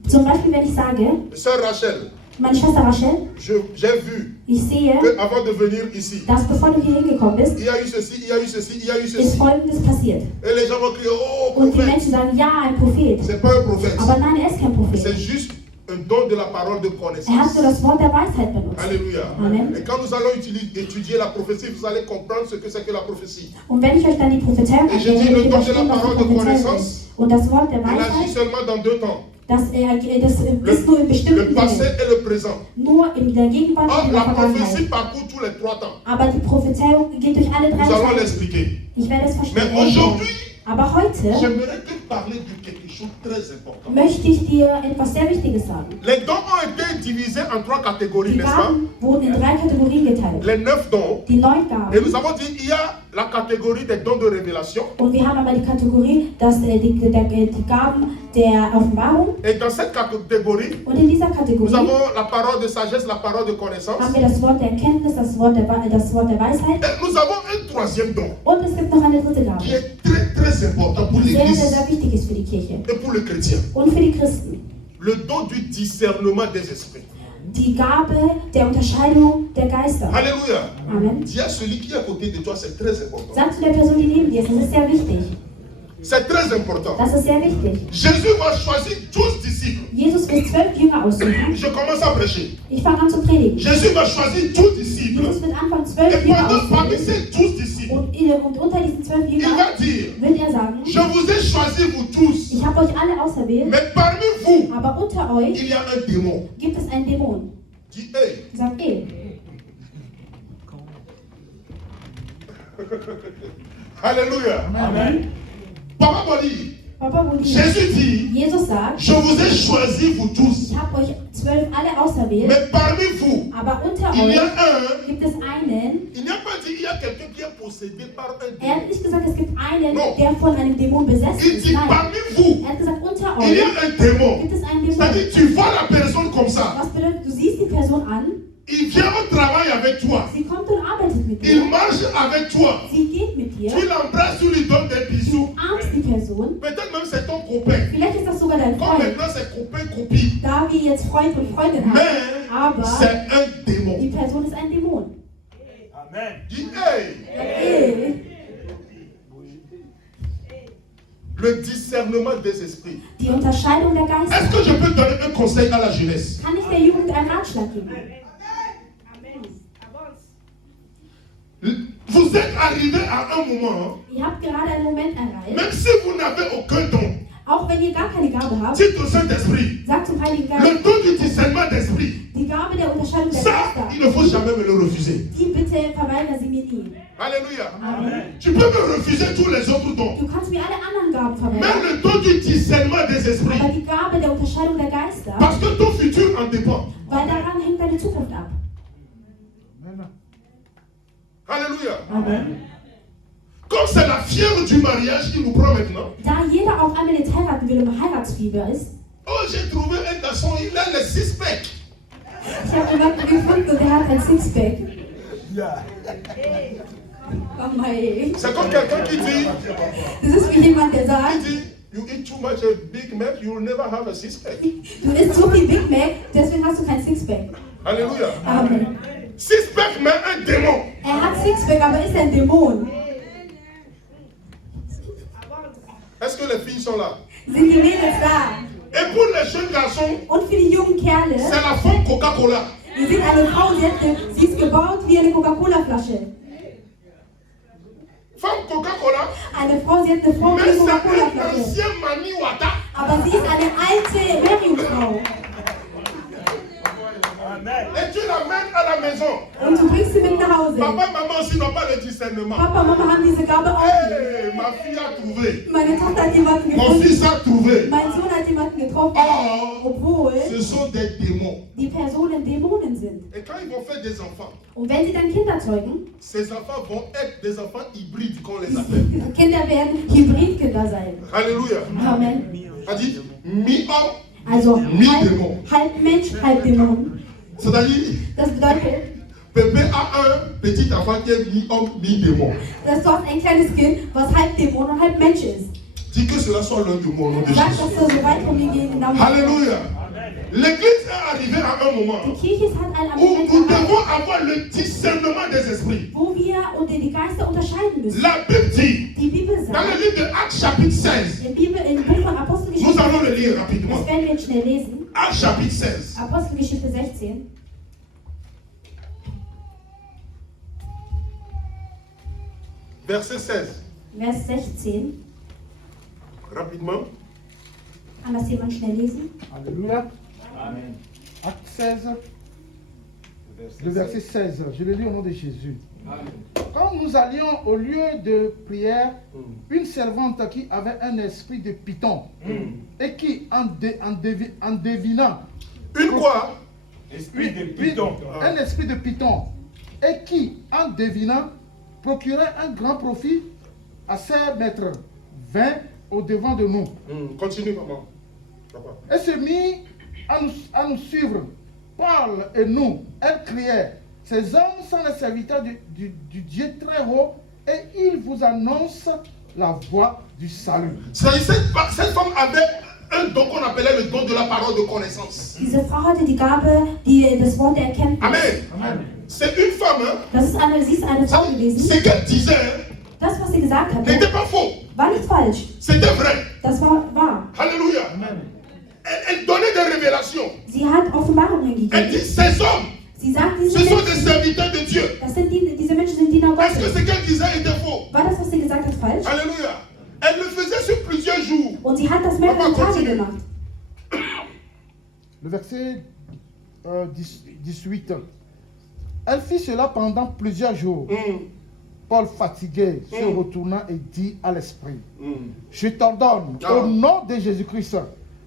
Zum Beispiel, wenn ich sage, Sœur Rachel, meine Schwester Rachel, j'ai vu ich sehe, qu'avant de venir ici, dass bevor du hier hingekommen bist, il y a eu ceci, il y a eu ceci, il y a eu ist ceci. Folgendes passiert. Et les gens vont crier, oh, Und die prophète. Menschen sagen, ja, ein Prophet. C'est pas un prophète, Aber nein, er ist kein c'est Prophet. juste un don de la parole de Er hat connaissance. nur das Wort der Weisheit benutzt. Alléluia. Amen. Et quand nous allons étudier la prophétie, vous allez comprendre ce que c'est que la prophétie. Und wenn ich euch dann die Prophezeiung Et je erkläre, dis, le werdet ihr don de la verstehen, was parole die de Prophezeiung connaissance, ist. Und das Wort der Il agit Weisheit, seulement dans deux temps, das ist nur in le bestimmten passé Dingen. et le présent. Nur in der Gegenwart und Or, in der la prophétie Vergangenheit. parcourt tous les trois temps. Aber die Prophezeiung geht durch alle drei Nous allons Zeiten. l'expliquer. Ich werde es Mais verstehen. aujourd'hui, Aber heute j'aimerais te parler de quelque chose de très important. möchte ich dir etwas sehr Wichtiges sagen. Les dons ont été divisés en trois catégories, Die n'est-ce pas? Gaben wurden in drei Kategorien geteilt. Les 9 dons. Die 9 Et Gaben. nous avons dit, il y a la catégorie des dons de révélation. Und wir haben aber die Kategorie, die Gaben der Offenbarung. Et dans cette catégorie, Und in dieser nous Kategorie avons la parole de sagesse, la parole de connaissance. haben wir das Wort der Erkenntnis, das Wort der Weisheit. Et nous avons un troisième don Und es gibt noch eine dritte Gabe, qui est très très important pour die sehr, l'Église sehr, sehr wichtig ist für die Kirche et pour le chrétien. und für die Christen. Le don du discernement des esprits. Die Gabe der Unterscheidung der Geister. Alléluia. Amen. Dis à celui qui est à côté de toi, c'est très important. Sag zu der Person, die neben dir ist, das ist sehr wichtig. C'est très important. Das ist sehr wichtig. Jésus va choisir 12 disciples. Jesus wird 12 Jünger aussuchen. Je commence à prêcher. Ich fange an zu predigen. Jésus va choisir 12 disciples. Jesus wird anfangen, Et 12 Jünger parmi auszusuchen. ces 12 disciples, Und unter diesen 12 il Jüngern va dire, wird er sagen, je vous ai choisi vous tous, ich habe euch alle auserwählt, mais parmi vous, aber unter euch il y a un démon. gibt es einen Dämon. Dis, hey. Sagt Alléluia. Amen. Papa m'a dit, Papa, wo die Jésus dit, Jesus sagt, je vous ai choisi vous tous, ich habe euch 12 alle auserwählt, mais parmi vous, aber unter il y euch a un, gibt es einen, il n'y a pas dit, il y a quelqu'un qui est possédé par un er hat démon. nicht gesagt, es gibt einen, No. der von einem Dämon besessen Il ist. dit, Nein, parmi vous, er hat gesagt, unter il y euch a un démon. gibt es einen Dämon. C'est-à-dire, tu vois la personne comme ça, Was bedeutet, du siehst die Person an, il vient au travail avec toi, sie kommt und arbeitet mit il dir, marche avec toi, sie geht mit dir, tu l'embrasses, tu lui donnes des bisous. umarmst die Person, Peut-être même c'est ton copain. vielleicht ist das sogar dein Comme Freund, maintenant c'est copain, copine. da wir jetzt Freund und Freundin haben, Mais aber c'est un démon. die Person ist ein Dämon. Amen. Dis, hey, Hey. le discernement des esprits. Die Unterscheidung der Geister. Est-ce que je peux donner un conseil à la jeunesse? Kann ich der Jugend einen Ratschlag geben? Vous êtes arrivé à un moment, Ihr habt gerade einen Moment erreicht, même si vous n'avez aucun don, auch wenn ihr gar keine Gabe habt, dites au Saint-Esprit, sagt zum Heiligen le Geist, don du discernement d'esprit, die Gabe der Unterscheidung der ça, Geister, il ne faut jamais me le refuser. die bitte verweigern sie mir nie. Alléluia. Amen. Tu peux me refuser tous les autres dons. Du kannst mir alle anderen Gaben Même verweigern, le don du discernement des esprits. aber die Gabe der Unterscheidung der Geister, Parce que ton futur en dépend. weil daran hängt deine Zukunft ab. Alléluia. Amen. Comme c'est la fièvre du mariage qui nous prend maintenant. Da jeder auf einmal jetzt heiraten will und Heiratsfieber ist, Oh, j'ai trouvé un garçon, il a les 6 packs. ich habe jemanden gefunden und der hat ein Sixpack. Oh mein. C'est comme quelqu'un qui dit, Das ist wie jemand, der sagt, you eat too much a Big Mac, you will never have a 6-pack. du isst so viel Big Mac, deswegen hast du kein Sixpack. Alléluia. Amen. 6-pack, mais un démon. Er hat Sixpack, aber ist ein Dämon. Est-ce que les filles sont là? Sind die Mädels da? Et pour les jeunes garçons, Und für die jungen Kerle, c'est la femme Coca-Cola. die sind eine Frau, sie ist gebaut wie eine Coca-Cola-Flasche. Femme Coca-Cola, Eine Frau, sie hat eine Frau wie mais eine c'est un Coca-Cola-Flasche. ancien Mani Wata. Aber sie ist eine alte Meerjungfrau. Amen. Et tu l'amènes à la maison. Und du bringst sie mit nach Hause. Papa, maman aussi n'ont pas le discernement. Papa, Mama haben diese Gabe auch nicht. Hey, ma fille a trouvé. Meine Tochter hat jemanden Mon gefunden. fils a trouvé. Mein Sohn hat jemanden getroffen. Or, Obwohl ce sont des démons. die Personen Dämonen sind. Et quand ils vont faire des enfants, Und wenn sie dann Kinder zeugen, ces enfants vont être des enfants hybrides, qu'on les appelle. diese Kinder werden Hybridkinder sein. Alléluia. Amen. A dit mi-homme, Also Mi-Dämon. halb Mensch, halb Dämon. c'est-à-dire, Das bedeutet, Pépé a un petit enfant qui est mi-homme, mi-démon. dass du hast ein kleines Kind, was halb Dämon und halb Mensch ist. Dis que cela soit l'un du mot, au nom de Sag, Jésus. dass du so weit von mir gehen darfst. Alléluia. L'église est arrivée à un moment Die Kirche ist halt ein où Moment nous erreicht, devons avoir le discernement des esprits. wo wir unter die Geister unterscheiden müssen. La Bible dit, Die Bibel dans sagt, le livre de Actes chapitre 16, im Buch von nous Apostelgeschichte, allons le lire rapidement. das werden wir jetzt schnell lesen, Actes chapitre 16. Apostelgeschichte 16, Verset 16. Vers 16. Rapidement. Kann das jemand schnell lesen? Alléluia. Amen. Acte 16, le verset 16. Je le lis au nom de Jésus. Quand nous allions au lieu de prière, une servante qui avait un esprit de python et qui, en devinant, Une quoi? Esprit de python. un esprit de python, et qui, en devinant, procurait un grand profit à ses maîtres, vint au devant de nous. Continue, maman. Papa. Et se mit à nous suivre. Paul et nous, elle criait, ces hommes sont les serviteurs du Dieu très haut et ils vous annoncent la voie du salut. Cette femme avait un don qu'on appelait le don de la parole de connaissance. Diese Frau hatte die Gabe, das Wort der Erkenntnis. Amen. C'est une femme. Hein? Sie ist eine Frau gewesen. Ce qu'elle disait Das, was sie gesagt hatte, n'était pas faux. war nicht falsch. C'était vrai. Das war wahr. Alléluia. Elle donnait des révélations. Sie hat Offenbarungen Elle dit, gegeben. ces hommes, Sie sagt, diese ce sont des Menschen, serviteurs de Dieu. diese Menschen sind Diener Est-ce que Gottes. ce qu'elle disait était faux? War das, was sie gesagt hat, falsch? Alléluia. Elle le faisait sur plusieurs jours. Und sie hat das mehrere Tage gemacht. Le verset 18. Elle fit cela pendant plusieurs jours. Paul, fatigué, se retourna et dit à l'esprit, je t'ordonne au nom de Jésus-Christ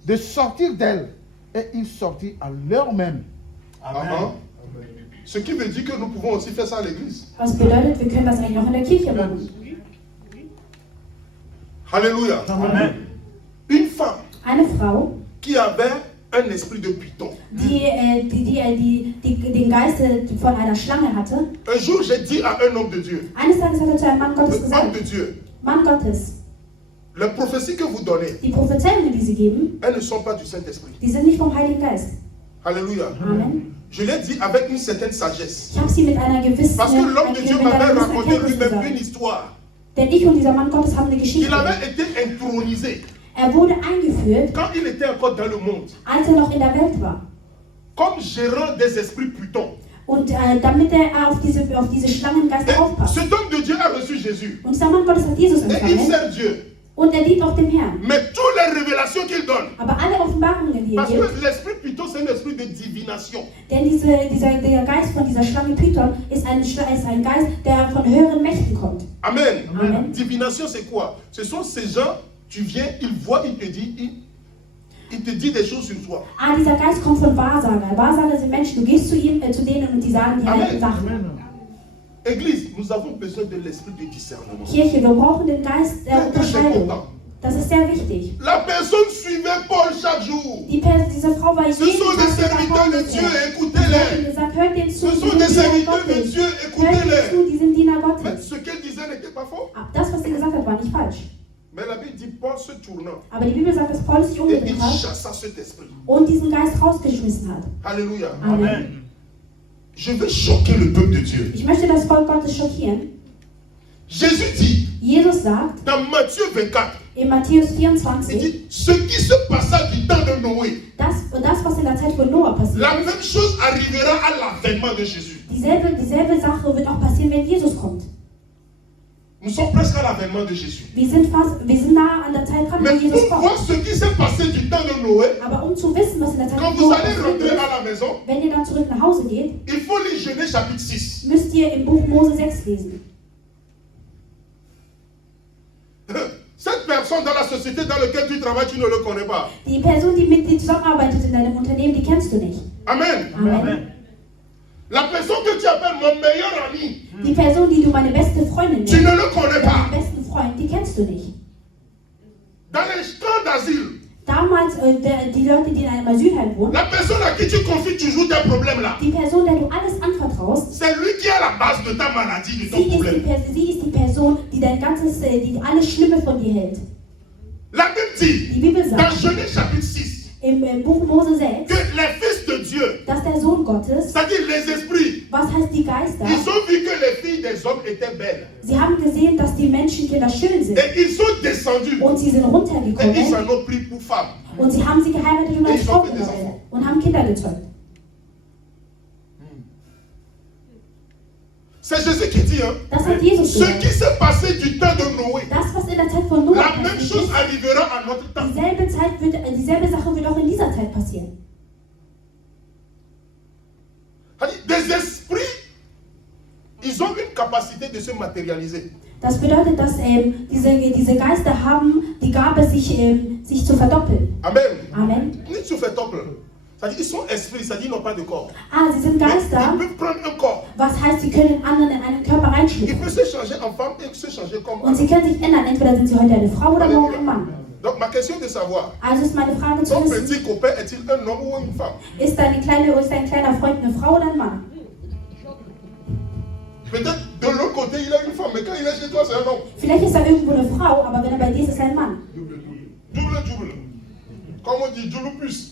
de sortir d'elle. Et il sortit à l'heure même. Amen. Ce qui veut dire que nous pouvons aussi faire ça à l'église. Was bedeutet, wir können das eigentlich auch in der Kirche machen. Alléluia. Amen. Une femme Eine Frau, qui avait un esprit de python. die den Geist von einer Schlange hatte. Un jour, j'ai dit à un homme de Dieu, Eines Tages hat er zu einem Mann Gottes le homme de gesagt, Dieu, Mann Gottes, les prophéties que vous donnez, die Prophezeiungen, die sie geben, elles ne sont pas du Saint-Esprit. die sind nicht vom Heiligen Geist. Alléluia. Amen. Je l'ai dit avec une certaine sagesse. Ich habe sie mit einer gewissen, Parce que l'homme de Dieu m'avait raconté Erkenntnis lui-même gesagt. une histoire. Denn ich und dieser Mann Gottes haben eine Geschichte. Il avait été intronisé Er wurde eingeführt, quand il était encore dans le monde, als er noch in der Welt war. comme gérant des esprits python. Und damit er auf diese Schlangengeister Et aufpasst. cet homme de Dieu a reçu Jésus. Und dieser Mann Gottes hat Jesus Et il empfangen. sert Dieu. Und er dient auch dem Herrn. Mais toutes les révélations qu'il donne, Aber alle Offenbarungen, die er parce que gibt, l'esprit python, c'est un esprit de divination. denn der Geist von dieser Schlange Python ist ein Geist, der von höheren Mächten kommt. Amen. Amen. Divination, c'est quoi? Ce sont ces gens, tu viens, ils voient, ils te disent des choses sur toi. Dieser Geist kommt von Wahrsager. Wahrsager sind Menschen, du gehst zu denen und die sagen die Amen. alten Sachen. Église, nous avons besoin de l'esprit de discernement. Kirche, wir brauchen den Geist der Très, très Unterscheidung. important. Das ist sehr wichtig. La personne suivait Paul chaque jour. Diese Frau war Ce jeden sont des Tag serviteurs de Dieu, Sie hat écoutez-les. gesagt, hört denen zu, Ce die sont sind des Diener serviteurs de Gottes. Dieu, Hört denen écoutez-les. zu, die sind Diener Mais Gottes. ce qu'elle disait n'était pas faux. Das, was sie gesagt hat, war nicht falsch. Mais la Bible dit Paul se tournant Aber die Bibel sagt, dass Paulus sich et il umgedreht hat chassa cet esprit. und diesen Geist rausgeschmissen hat. Alléluia. Amen. Je veux choquer le peuple de Dieu. Ich möchte das Volk Gottes schockieren. Jésus dit Jesus sagt dans Matthieu 24, in Matthäus il 24, dit ce qui se passa du temps de Noé, das, was in der Zeit von Noah passiert la ist, même chose arrivera à l'avènement de Jésus. dieselbe Sache wird auch passieren, wenn Jesus kommt. Nous sommes presque à l'avènement de Jésus. Wir sind nah an der Zeit dran, Mais wenn Jesus pour voir kommt. ce qui s'est passé du temps de Noé, Aber um zu wissen, was in der Zeit quand von vous Noah allez passiert rentrer ist, à la maison, wenn ihr dann zurück nach Hause geht, il faut lire Genèse chapitre 6. müsst ihr im Buch Mose 6 lesen. Cette personne dans la société dans laquelle tu travailles, tu ne le connais pas. Die Person, die mit dir zusammenarbeitet in deinem Unternehmen, die kennst du nicht. Amen. Amen. La personne que tu appelles mon meilleur ami, Die Person, die du meine beste Freundin tu nennst, ne le connais deinen pas. besten Freund, die kennst du nicht. Dans les camps d'asile, Damals, die Leute, die in einem Asylheim wohnen, la personne à qui tu confies toujours tes problèmes là, die Person, der du alles anvertraust, c'est lui qui est à la base de ta maladie, de ton problème. sie ist die Person, die die alles Schlimme von dir hält. La Bible dit, Die Bibel dans sagt Genèse chapitre 6, im Buch Mose 6, que les fils de Dieu, dass der Sohn Gottes, c'est-à-dire les esprits, was heißt die Geister, ils ont vu que les filles des hommes étaient belles. sie haben gesehen, dass die Menschenkinder schön sind. Et ils sont descendus. Und sie sind Et ils runtergekommen en ont pris pour femmes. und sie haben sie geheiratet und als Ich Frau hoffe, das genommen auch. und haben Kinder gezeugt. C'est Jésus qui dit, hein. Das hat Jesus Ce gesagt. qui s'est passé du temps de Noé, Das, was in der Zeit von Noah la même passiert chose ist, arrivera à notre temps. dieselbe Sache wird auch in dieser Zeit passieren. Des esprits, ils ont une capacité de se matérialiser. Das bedeutet, dass diese Geister haben die Gabe, sich zu verdoppeln. Amen. Amen. Ni tu fais temple. Ça dit, ils sont esprits, ça dit, ils n'ont pas de corps. Ah, sie sind Mais Geister. ils peuvent prendre un corps. Was heißt, sie können den anderen in einen Körper Ils reinschlüpfen. peuvent se changer en femme et se changer comme Und sie können sich ändern. Entweder sind sie heute eine Frau oder morgen ein Mann. Donc ma question est de savoir, Also ist meine Frage zu ton wissen, petit copain est-il un homme ou une femme? ist dein kleiner Freund eine Frau oder ein Mann? Peut-être de l'autre côté il a une femme, mais quand il est chez toi c'est un homme. Vielleicht ist er irgendwo eine Frau, aber wenn er bei dir ist, ist er ein Mann. Double. Comme on dit, double plus.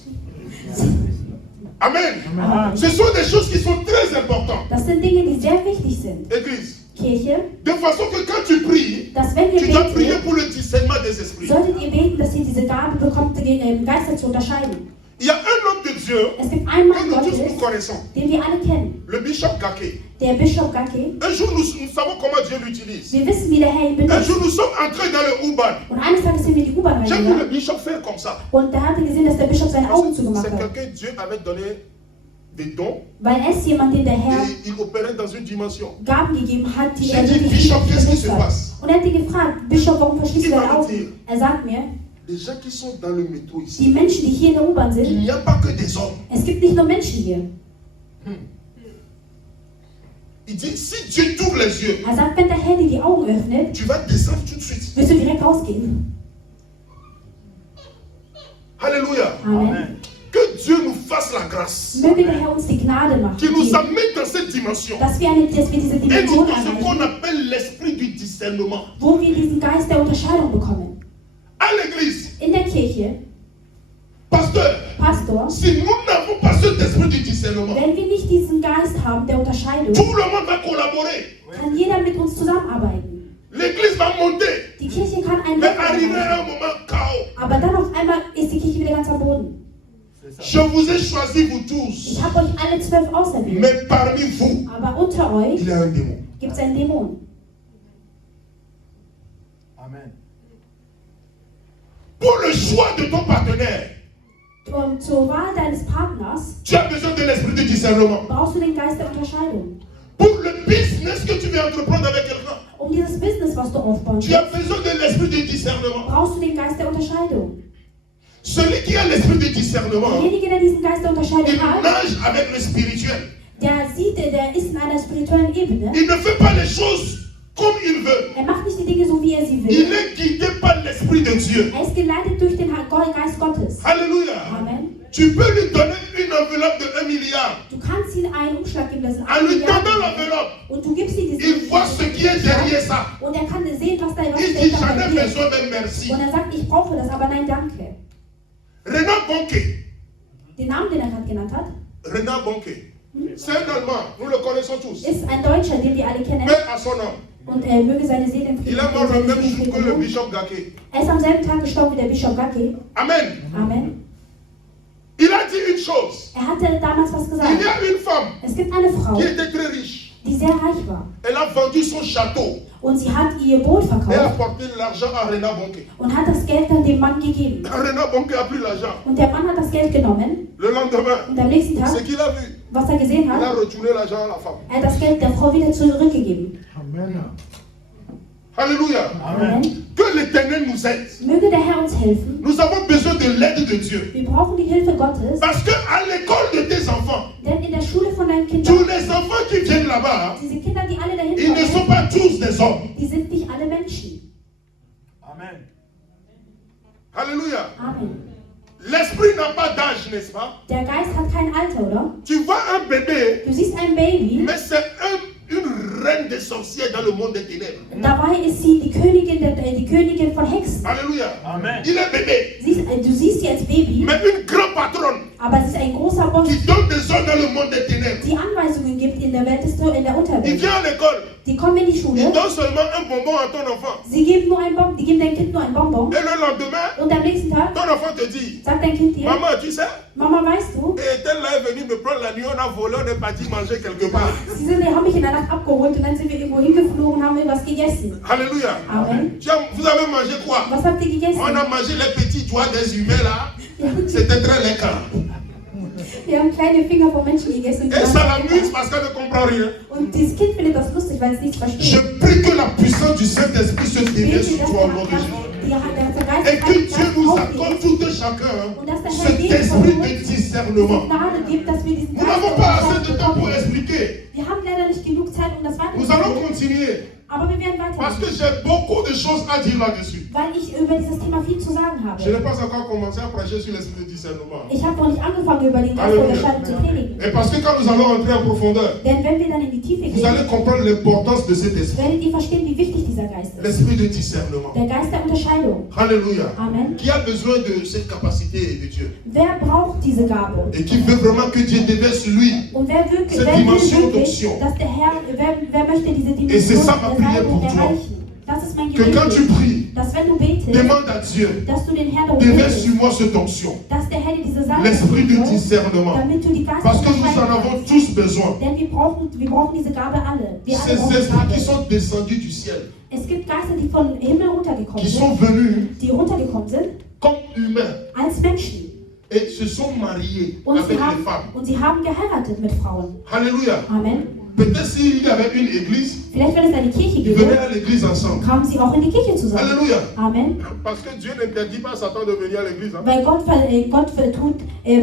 Amen. Ce sont des choses qui sont très importantes. Das sind Dinge, die sehr wichtig sind. Église. Kirche, De façon que quand tu pries, dass wenn ihr tu dois prier betet, pour le discernement des esprits. solltet ihr beten, dass ihr diese Gabe bekommt, Geister zu unterscheiden. Il y a un homme de Dieu Es gibt einen que Mann nous tous nous Gottes, connaissons, den wir alle kennen, le bishop Gake. der Bischof Gake. Un jour, nous savons comment Dieu l'utilise. Wir wissen, wie der Herr ihn Un benutzt. jour, nous sommes entrés dans le U-Bahn. Und eines Tages sind wir in die U-Bahn J'ai vu le reingegangen bishop faire comme ça. und da hat er gesehen, dass der Bischof seine Augen zugemacht C'est hat. quelqu'un, Dieu avait donné des dons Weil er ist jemand, den der Herr et il opérait dans une dimension. Gaben gegeben hat, die J'ai er dit, wirklich Bischof, nicht qu'est-ce qui se benutzt hat. passe? Und er hat ihn gefragt, Bischof, warum verschließt du Il deine m'a Augen? dit, Er sagt mir, les gens qui sont dans le métro die ici, Menschen, die hier in der U-Bahn il sind, n'y a pas que des hommes. es gibt nicht nur Menschen hier. Il dit, si Dieu t'ouvre les yeux, Er sagt, wenn der Herr dir die Augen öffnet, tu vas descendre tout de suite. wirst du direkt rausgehen. Alléluia. Amen. Que Dieu nous fasse la grâce. Möge der Herr uns die Gnade machen, Qu'il nous amène dans cette dimension. dass wir diese Et nous, Dimension dans ce qu'on erreichen, appelle l'esprit du discernement. wo wir diesen Geist der Unterscheidung bekommen. À l'église, In der Kirche, pasteur, Pastor, si nous n'avons pas cet esprit du discernement, wenn wir nicht diesen Geist haben der Unterscheidung, tout le monde va collaborer. kann jeder mit uns zusammenarbeiten. L'église va monter. Die Kirche kann einen Mais Weg arrivé à un erreichen, moment chaos. aber dann auf einmal ist die Kirche wieder ganz am Boden. Je vous ai choisi, vous tous. Ich habe euch alle 12 auserwählt, Mais parmi vous, aber unter euch il y a un démon. gibt es einen Dämon. Amen. Pour le choix de ton partenaire, Und zur Wahl deines Partners tu as besoin de l'esprit du discernement. brauchst du den Geist der Unterscheidung. Pour le business que tu veux entreprendre avec quelqu'un, Um dieses Business, was du aufbauen tu as willst, besoin de l'esprit du discernement. brauchst du den Geist der Unterscheidung. Celui qui a l'esprit du discernement, Derjenige, der diesen Geist der il Unterscheidung hat, nage avec le spirituel. der sieht, der ist in einer spirituellen Ebene. Il ne fait pas les choses comme il veut. Er macht nicht die Dinge so, wie er sie Il will. est guidé par l'esprit de Dieu. Er ist geleitet durch den Geist Gottes. Alléluia. Amen. Tu peux lui donner une enveloppe de 1 milliard. Du kannst ihm einen Umschlag geben, das sind En lui 1 Milliarde. donnant l'enveloppe, Und du gibst ihm il diesen voit ce qui est derrière ça. und er kann sehen, was da Il dit, was j'en ai da ist. besoin d'un merci. Und er sagt, ich brauche das, aber nein, danke. Renard Bonke. Den Namen, den er gerade genannt hat, Renard Bonke. C'est un Allemand. Nous le connaissons tous. ist ein Deutscher, den wir alle kennen. Mais à son nom. Und möge seine Seele im Il Frieden est mort le seine même Seele im jour que Frieden le ruhen. bishop Gake. Er ist am selben Tag gestorben wie der Bischof Gake. Amen. Amen. Il a dit une chose. Er hatte damals was Il y gesagt. a une femme Es gibt eine Frau, qui était très riche. die sehr reich war. Elle a vendu son château Und sie hat ihr Boot et a verkauft apporté l'argent à Renard Bonke. und hat das Geld dann dem Mann gegeben. Renard Bonke a pris l'argent. Und der Mann hat das Geld genommen Le lendemain, und am nächsten Tag, ce qu'il a vu, was er gesehen il a hat, retourné l'argent à la femme. er hat das Geld der Frau wieder zurückgegeben. Amen. Alléluia. Amen. Que l'Éternel nous aide. Möge der Herr uns helfen. Nous avons besoin de l'aide de Dieu. Wir brauchen die Hilfe Gottes, Parce qu'à l'école de tes enfants, denn in der Schule von deinen tous Kindern, les enfants qui viennent là-bas, diese Kinder, die alle dahin ils ne sont kommen, pas tous des hommes. die sind nicht alle Menschen. Amen. Alléluia. Amen. L'esprit n'a pas d'âge, n'est-ce pas? Der Geist hat kein Alter, oder? Tu vois un bébé, Du siehst ein Baby, mais c'est une reine des sorcières dans le monde des ténèbres. dabei ist sie die Königin von Hexen. Alléluia. Amen. Il est bébé, Du siehst sie als Baby, mais une grande patronne aber sie ist ein großer Boss, qui donne des ordres dans le monde des ténèbres. die Anweisungen gibt in der Welt, in der Il Unterwelt. vient à l'école, Die kommen in die il Schule, donne seulement un bonbon à ton enfant. sie geben nur ein Bonbon, die geben dein Kind nur ein Bonbon Et le lendemain, und am nächsten Tag ton enfant te dit, sagt dein Kind dir, maman, tu sais, Mama, weißt du, et tel là est venu me prendre la nuit, on a volé, on est parti manger quelque part. die haben mich in der Nacht abgeholt und dann sind wir irgendwo hingeflogen und haben irgendwas gegessen. Alléluia. Amen. Vous avez mangé quoi? Was habt ihr gegessen? On a mangé les petits doigts des humains là. C'était très lécart. Wir haben kleine Finger von Menschen gegessen. Et ça l'amuse parce qu'elle ne comprend rien. Und dieses Kind findet das lustig, weil es nichts Je versteht. prie que la puissance du Saint-Esprit se déverse sur Dass toi au nom de Jésus. der Geist Et que Dieu nous auf accorde dir tout un chacun und dass der Herr cet jedem von esprit uns de discernement. discernement. Gnade gibt, dass wir diesen Nous n'avons pas assez de temps pour expliquer. Wir haben leider nicht genug Zeit, um das Nous allons weiterzuführen. continuer. Aber wir werden Parce que weitermachen, j'ai beaucoup de choses à dire là-dessus. weil ich über dieses Thema viel zu sagen habe. Je n'ai pas encore commencé à prêcher sur l'esprit de discernement. Ich habe noch nicht angefangen, über den Geist der Unterscheidung zu predigen. Et parce que quand nous allons entrer en profondeur, Denn wenn wir dann in die Tiefe vous allez gehen, comprendre l'importance de cet esprit. werdet ihr verstehen, wie wichtig dieser Geist ist. L'esprit de discernement. Der Geist der Unterscheidung. Alléluia. Amen. Qui a besoin de cette capacité de Dieu. Wer braucht diese Gabe? Et qui veut vraiment que Dieu déverse sur lui. Und wer will Cette dimension wirklich, d'onction. dass der Herr, wer möchte diese Et c'est Dimension ça ma der prière Salbung pour toi. erreichen? Das ist mein Que quand tu Gebet, pries, dass wenn du betest, demande à Dieu, dass du den Herrn darum déverse sur bittest, moi cette onction. dass der Herr dir diese Salbung L'esprit de geben soll, discernement. damit du die Geist Parce que nous en unterscheiden avons kannst. tous besoin. Denn wir brauchen diese Gabe alle. Wir alle Ces brauchen diese esprits qui Gabe. sont descendus du ciel, Es gibt Geister, die vom Himmel runtergekommen qui sind, sont venus die runtergekommen sind comme humains als Menschen. et se sont mariés Und avec sie, les femmes. haben geheiratet mit Frauen. Alléluia. Amen. Peut-être s'il y avait une église, Vielleicht, wenn es eine Kirche ils venaient gäbe, à l'église ensemble. kamen sie auch in die Kirche zusammen. Alléluia. Amen. Parce que Dieu n'interdit pas à Satan de venir à l'église. Hein. Weil Gott tut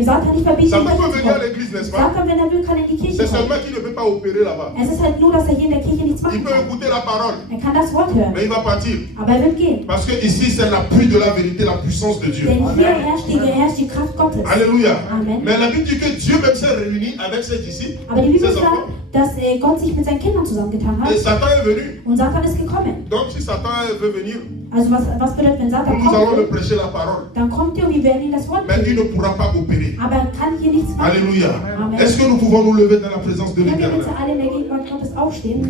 Satan nicht verbieten, Satan in die peut Kirche zu venir à kommen. l'église, n'est-ce pas? Satan, wenn er will, kann er in die Kirche C'est kommen. seulement qu'il ne peut pas opérer là-bas. Es ist halt nur, dass er hier in der Kirche nichts Il machen peut kann. écouter la parole, Er kann das Wort hören, mais il va partir. aber er wird gehen. Parce que ici, c'est l'appui de la vérité, la puissance de Dieu. Denn hier herrscht die Kraft Gottes. Alléluia. Amen. Mais la Bible dit que Dieu même s'est réuni avec ses disciples, Aber die Bibel ses enfants. sagt, dass Gott sich mit seinen Kindern zusammengetan Et hat Satan est venu. und Satan ist gekommen. Donc si Satan veut venir, Also was bedeutet, wenn Satan nous allons le kommt? prêcher la parole. Dann kommt er und wir werden ihm das Wort Mais il geben. ne pourra pas opérer. Aber er kann hier nichts machen. Alléluia. Amen. Est-ce que nous pouvons nous lever dans la présence de Können wir l'Éternel? bitte alle in der Gegenwart Gottes aufstehen?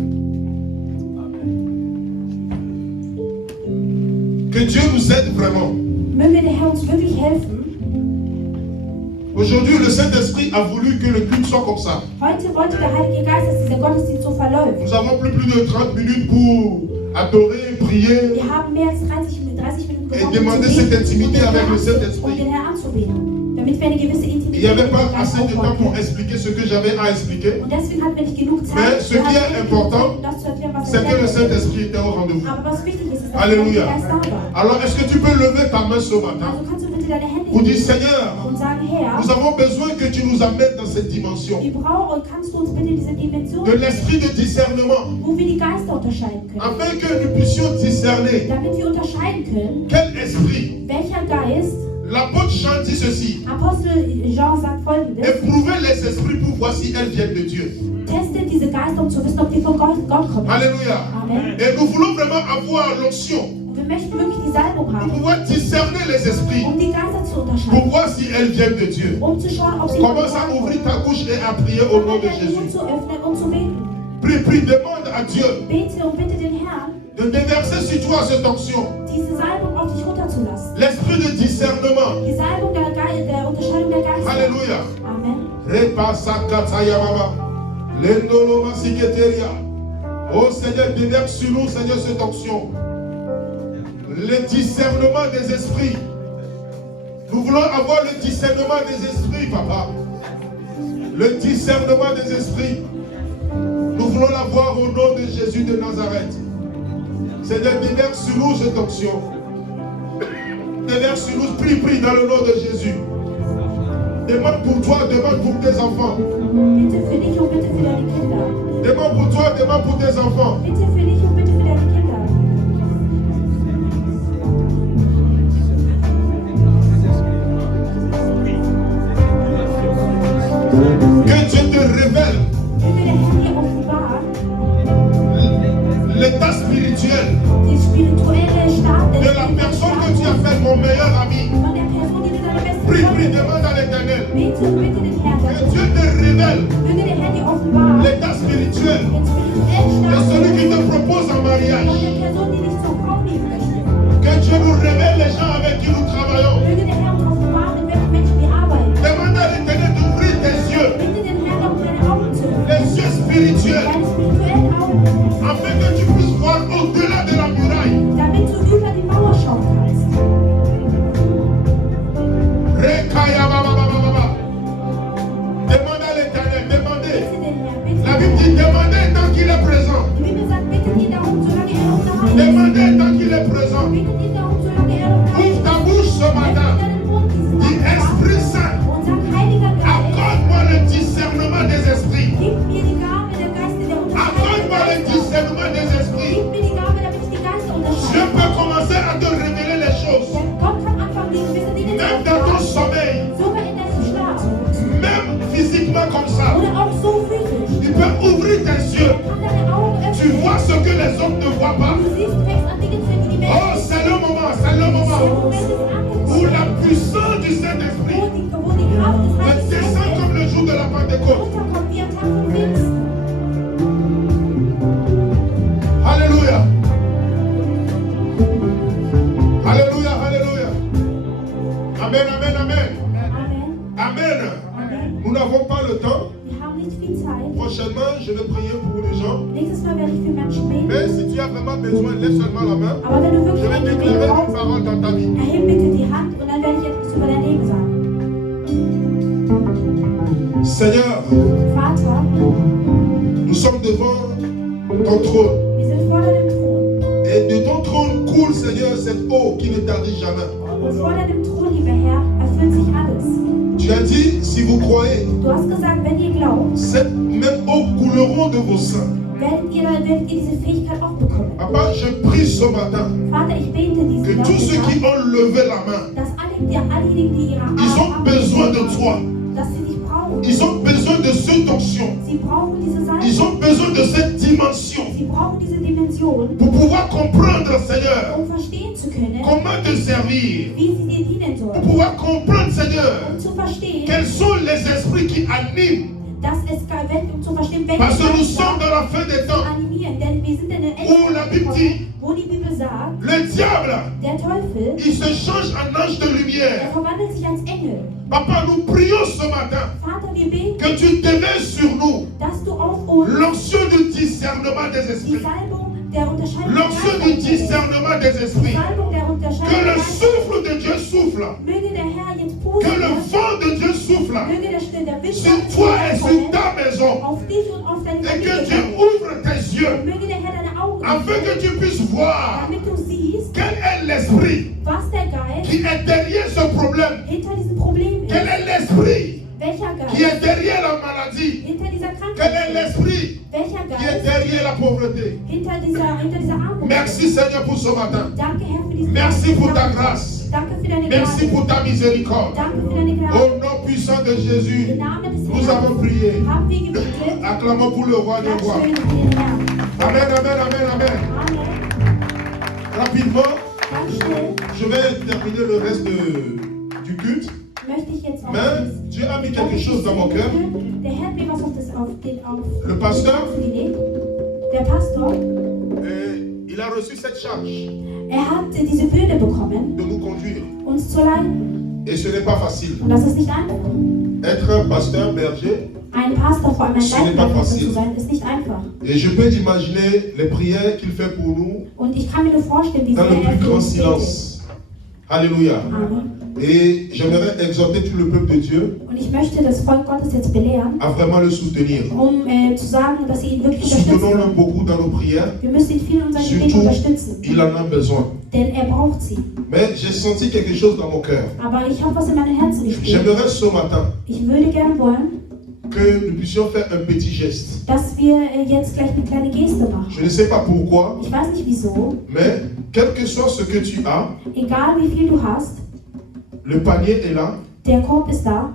Que Dieu nous aide vraiment. Möge der Herr uns wirklich helfen. Aujourd'hui, le Saint-Esprit a voulu que le culte soit comme ça. Heute wollte der Heilige Geist, dass dieser Gottesdienst so verläuft. Nous avons plus de 30 minutes pour adorer, prier. Wir haben mehr als 30 Minuten Et gebraucht, demander zu cette beten intimité und avec le um Saint-Esprit. den Herrn anzubeten, damit wir eine gewisse Il Intimität n'y avait mit pas dem Geist assez de temps aufbauen pour können. expliquer ce que j'avais à expliquer. Und deswegen hatten wir nicht genug Zeit, Mais ce wir qui hatten est nicht important, genug Zeit, um das zu erklären, was C'est que le erklärt wird. Saint-Esprit était au rendez-vous. Aber was wichtig ist, ist, dass der Alléluia. Heilige Geist da war. Alors, est-ce que tu peux lever ta main ce matin Also kannst du bitte deine Hände pour dire, heben Seigneur, und sagen, Herr, nous avons besoin que tu nous amènes dans cette dimension wir brauchen und kannst du uns bitte diese Dimension de l'esprit de discernement, wo wir die Geister unterscheiden können. afin que nous puissions discerner Damit wir unterscheiden können, quel esprit. welcher Geist, L'apôtre Jean dit ceci: Apostel Jean sagt folgendes, éprouvez les esprits pour voir si elles viennent de Dieu. testet diese Geister, um zu wissen, ob die von Gott kommen. Alléluia. Amen. Et nous voulons vraiment avoir l'onction Und wir möchten wirklich die Salbung pour haben, pouvoir discerner les esprits, um die Geister zu pour unterscheiden, voir si elles viennent de Dieu. um zu schauen, ob sie von Commence à Gott ouvrir kommen. ta bouche et à prier au nom de Deinen Mund Jésus. zu öffnen und zu beten. Prie, demande à Dieu Bete und bitte den Herrn, de déverser sur toi cette onction. diese Salbung auf dich runterzulassen. L'esprit de discernement. Die Salbung der Unterscheidung der Geister. Alléluia. Amen. Repasakatayamama. Lendoloma siketeria. Oh Seigneur, déverse sur nous, Seigneur, cette onction. Le discernement des esprits. Nous voulons avoir le discernement des esprits, papa. Le discernement des esprits. Nous voulons l'avoir au nom de Jésus de Nazareth. Seigneur, déverse sur nous cette onction. Déverse sur nous, prie dans le nom de Jésus. Demande pour toi, demande pour tes enfants. Bitte für dich und bitte für deine Kinder. Demande pour toi, demande pour tes enfants. Bitte für dich und bitte für deine Kinder. Que Dieu te révèle Möge der Herr dir offenbart, l'état spirituel die spirituelle Staat de la personne que tu appelles mon meilleur ami. von der Person, die du deine beste Prie, Freundin demande à l'Éternel. Bete und bitte den Herrn. Que Dieu te révèle Möge der Herr dir offenbart, l'état spirituel den spirituellen de Staat celui qui te propose en von mariage. der Person, die dich zur Frau nehmen möchte. Que Dieu nous révèle les gens avec qui nous travaillons. Möge der Herr uns offenbaren, mit welchen Menschen wir arbeiten. Demande à l'Éternel d'ouvrir tes yeux, Bitte den Herrn um deine Augen zu öffnen, les yeux spirituels, deine spirituellen Augen, afin que tu puisses voir au-delà de la muraille. damit du über die Mauer schauen kannst. Rekaya baba baba baba. Demande à l'Éternel, demandez. Bitte den Herrn, bitte. La Bible dit demandez tant qu'il est présent. Die Bibel sagt, bittet ihn darum, solange er noch da ist. Demandez tant qu'il est présent. Bittet ihn darum, solange er noch da Ouvre ist. ta bouche ce matin. Öffne deinen comme ça. Oder auch so physisch. Il peut ouvrir tes yeux. Er kann deine Augen Tu öffnen. vois ce que les hommes ne voient pas. Du siehst, du fängst an, Dinge zu sehen, die die Oh, Menschen nicht c'est le moment, c'est le sehen. Der moment Moment ist où angekommen. la puissance du Saint-Esprit Wo die Kraft des Heiligen descend Geistes comme le jour de la Pentecôte. runterkommt wie am Tag von Pfingsten. Alléluia. Alléluia, alléluia. Amen, amen, amen. Amen. Amen. Amen. Nous n'avons pas le temps. Wir haben nicht viel Zeit. Prochainement, je vais prier pour les gens. Nächstes Mal werde ich für Menschen beten. Mais si tu as vraiment besoin, lève seulement la main. Aber wenn du Je wirklich vais ein Gebet déclarer une brauchst, parole dans ta vie. erhebe bitte die Hand und dann werde ich etwas über dein Leben sagen. Seigneur, Vater, nous sommes devant ton trône. wir sind vor deinem Thron. Et de ton trône coule, Seigneur, cette eau qui ne tarit jamais. Und vor deinem Thron, lieber Herr, erfüllt sich alles. Tu as dit, si vous croyez, Du hast gesagt, wenn ihr glaubt, cette même eau couleront de vos seins. werdet ihr diese Fähigkeit auch bekommen. Papa, je prie ce matin Vater, ich bete que diesen tous ceux qui Nachmittag, ont levé la main, dass allejenigen, die ihre ils ont Arme besoin de haben, toi. dass sie dich brauchen. Ils ont besoin de cette onction. Sie brauchen diese Ils Salbung. ont besoin de cette dimension Sie brauchen diese Dimension, pour pouvoir comprendre, Seigneur, verstehen zu können, comment te servir. wie sie dir dienen Pour sollen. pouvoir comprendre, Seigneur, Zu verstehen, quels sont les esprits qui animent. dass es zu verstehen, welche Parce que nous Geister sommes dans la fin des temps animieren, denn wir sind in der où la Bible dit, wo die Bibel sagt, le diable, der Teufel, il se change en ange de er lumière. verwandelt sich als Engel. Papa, nous prions ce matin Vater, wir beten, que tu déverses sur nous dass du auf uns l'onction du discernement des die esprits. Salbung der Unterscheidung L'onction du discernement des die esprits. Salbung der Que Unterscheidung le der souffle de Dieu souffle. möge der Herr jetzt Que le pusten, vent de Dieu souffle möge der Wind sur toi et sur ta maison. auf dich und auf deine Et que Familie Dieu kommen. ouvre tes yeux Möge der Herr deine Augen afin que tu puisses voir damit du siehst, quel est l'esprit was der Geist qui est derrière ce problème. hinter diesem Problem Quel ist. est l'esprit Welcher qui Geist est derrière la maladie. hinter dieser Quel est Krankheit ist. l'esprit Welcher qui est Geist derrière la pauvreté. hinter dieser Armut Merci ist. Seigneur pour ce matin. Danke, Herr, für diesen Merci pour ta Dank. grâce. Danke für deine Merci Gnade. pour ta miséricorde. Danke für deine Gnade. Au nom puissant de Jésus, Im Namen des nous avons Herrn prié. haben wir gebetet. Acclamons pour le roi des rois. Dankeschön für den Herrn. Amen, amen, amen, amen. Amen. Rapidement, Ganz schnell je vais terminer le reste du culte. möchte ich jetzt auch Mais Dieu a mis quelque chose dans mon cœur. Der Herr hat mir was auf Le pasteur, gelegt. Der Pastor, il a reçu cette charge hat diese Bürde bekommen, de nous conduire. uns zu leiten. Et ce n'est pas facile. Und das ist nicht einfach. Être un pasteur berger, Ein Pastor, vor allem ein Ce n'est pas Leitpastor facile. zu sein, ist nicht einfach. et je peux imaginer les prières qu'il fait pour nous Und ich kann mir nur vorstellen, wie dans sehr le er plus für grand uns betet. silence. Alléluia. Amen. Et j'aimerais exhorter tout le peuple de Dieu Und ich möchte das Volk Gottes jetzt belehren, à vraiment le soutenir. zu sagen, dass sie ihn wirklich Soutenons-le unterstützen. beaucoup dans nos prières. Wir müssen ihn viel in unseren Gebeten Surtout, unterstützen, il en a besoin. denn er braucht sie. Mais j'ai senti quelque chose dans mon cœur. Aber ich habe was in meinem Herzen gespürt. J'aimerais ce matin Ich würde gerne wollen, que nous puissions faire un petit geste. dass wir jetzt gleich eine kleine Geste machen. Je ne sais pas pourquoi, Ich weiß nicht wieso, mais quel que soit ce que tu as, egal wie viel du hast, le panier est là. der Korb ist da,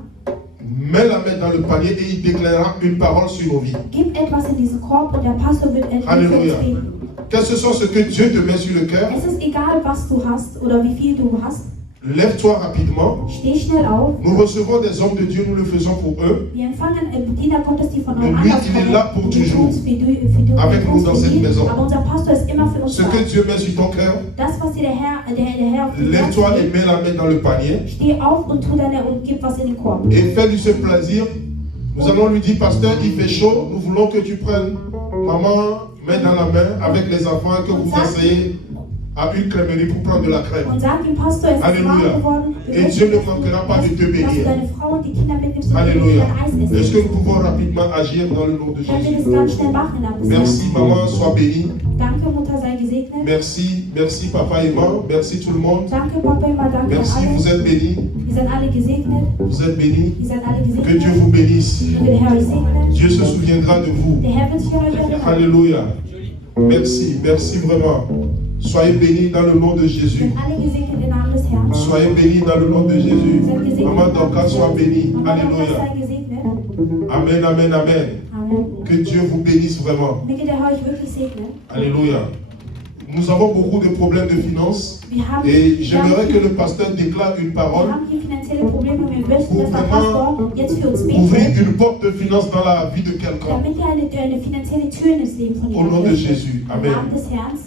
Mets la main dans le panier et il déclarera une parole sur nos vies. gib etwas in diesen Korb und der Pastor wird etwas für Halleluja. uns beten. Quel que soit ce que Dieu te met sur le cœur, Es ist egal, was du hast oder wie viel du hast. lève-toi rapidement. Steh schnell auf. Nous recevons des hommes de Dieu, nous le faisons pour eux. Wir empfangen Diener Gottes, die von Und euch lui, anders il est kommen. là pour Die toujours. uns für Avec nous dans cette ihn. maison. Aber unser Pastor ist immer für uns Ce da. que Dieu met sur ton cœur, Das, was dir der Herr auf den Herz lève-toi et legt, mets la main dans le panier. steh auf und gib was in den Korb. Et fais-lui ce plaisir. Nous allons lui dire, pasteur, il fait chaud. Nous voulons que tu prennes maman, main dans la main avec les enfants, que vous asseyez à une crèmerie pour prendre de la crème. Und sag ihm, Pastor, es ist Alléluia. warm geworden. Wir Et möchten, Dieu ne manquera pas de te dass du bénir. deine Frau und die Kinder mitnimmst und Alléluia. dein Eis Est-ce que essen. nous pouvons rapidement agir dans le nom de Können wir Jésus? das ganz schnell machen in Namen des Herrn? Merci maman, sois bénie. Danke, Mutter, sei gesegnet. Merci papa et maman. Merci tout le monde. Danke, Papa, immer danke an Merci, vous alle. êtes bénis. Wir sind alle gesegnet. Vous êtes bénis. Wir sind alle Que Dieu gesegnet. vous bénisse. Möge der Herr euch segnen. Dieu se souviendra de vous. Der Herr wird sich an euch erinnern. Alléluia. Merci vraiment. Soyez bénis dans le nom de Wir Jésus. sind alle gesegnet im Namen des Herrn. Soyez bénis dans le nom de Jésus. Wir sind gesegnet Maman im Namen Dorcas, des sois Herrn. bénie. Mama Dorcas, Alléluia. sei gesegnet. Amen, amen, amen. Amen. Que Dieu vous bénisse vraiment. Möge der Herr euch wirklich segnen. Alléluia. Nous avons beaucoup de problèmes de finances et j'aimerais que le pasteur déclare une parole Wir haben hier finanzielle Probleme und wir möchten, pour dass der vraiment Pastor jetzt für uns ouvrir betet, une porte de finance dans la vie de quelqu'un. damit er eine finanzielle Tür in das Leben von Au nom jemandem de öffnet. Jésus. Im Amen. Namen des Herrn.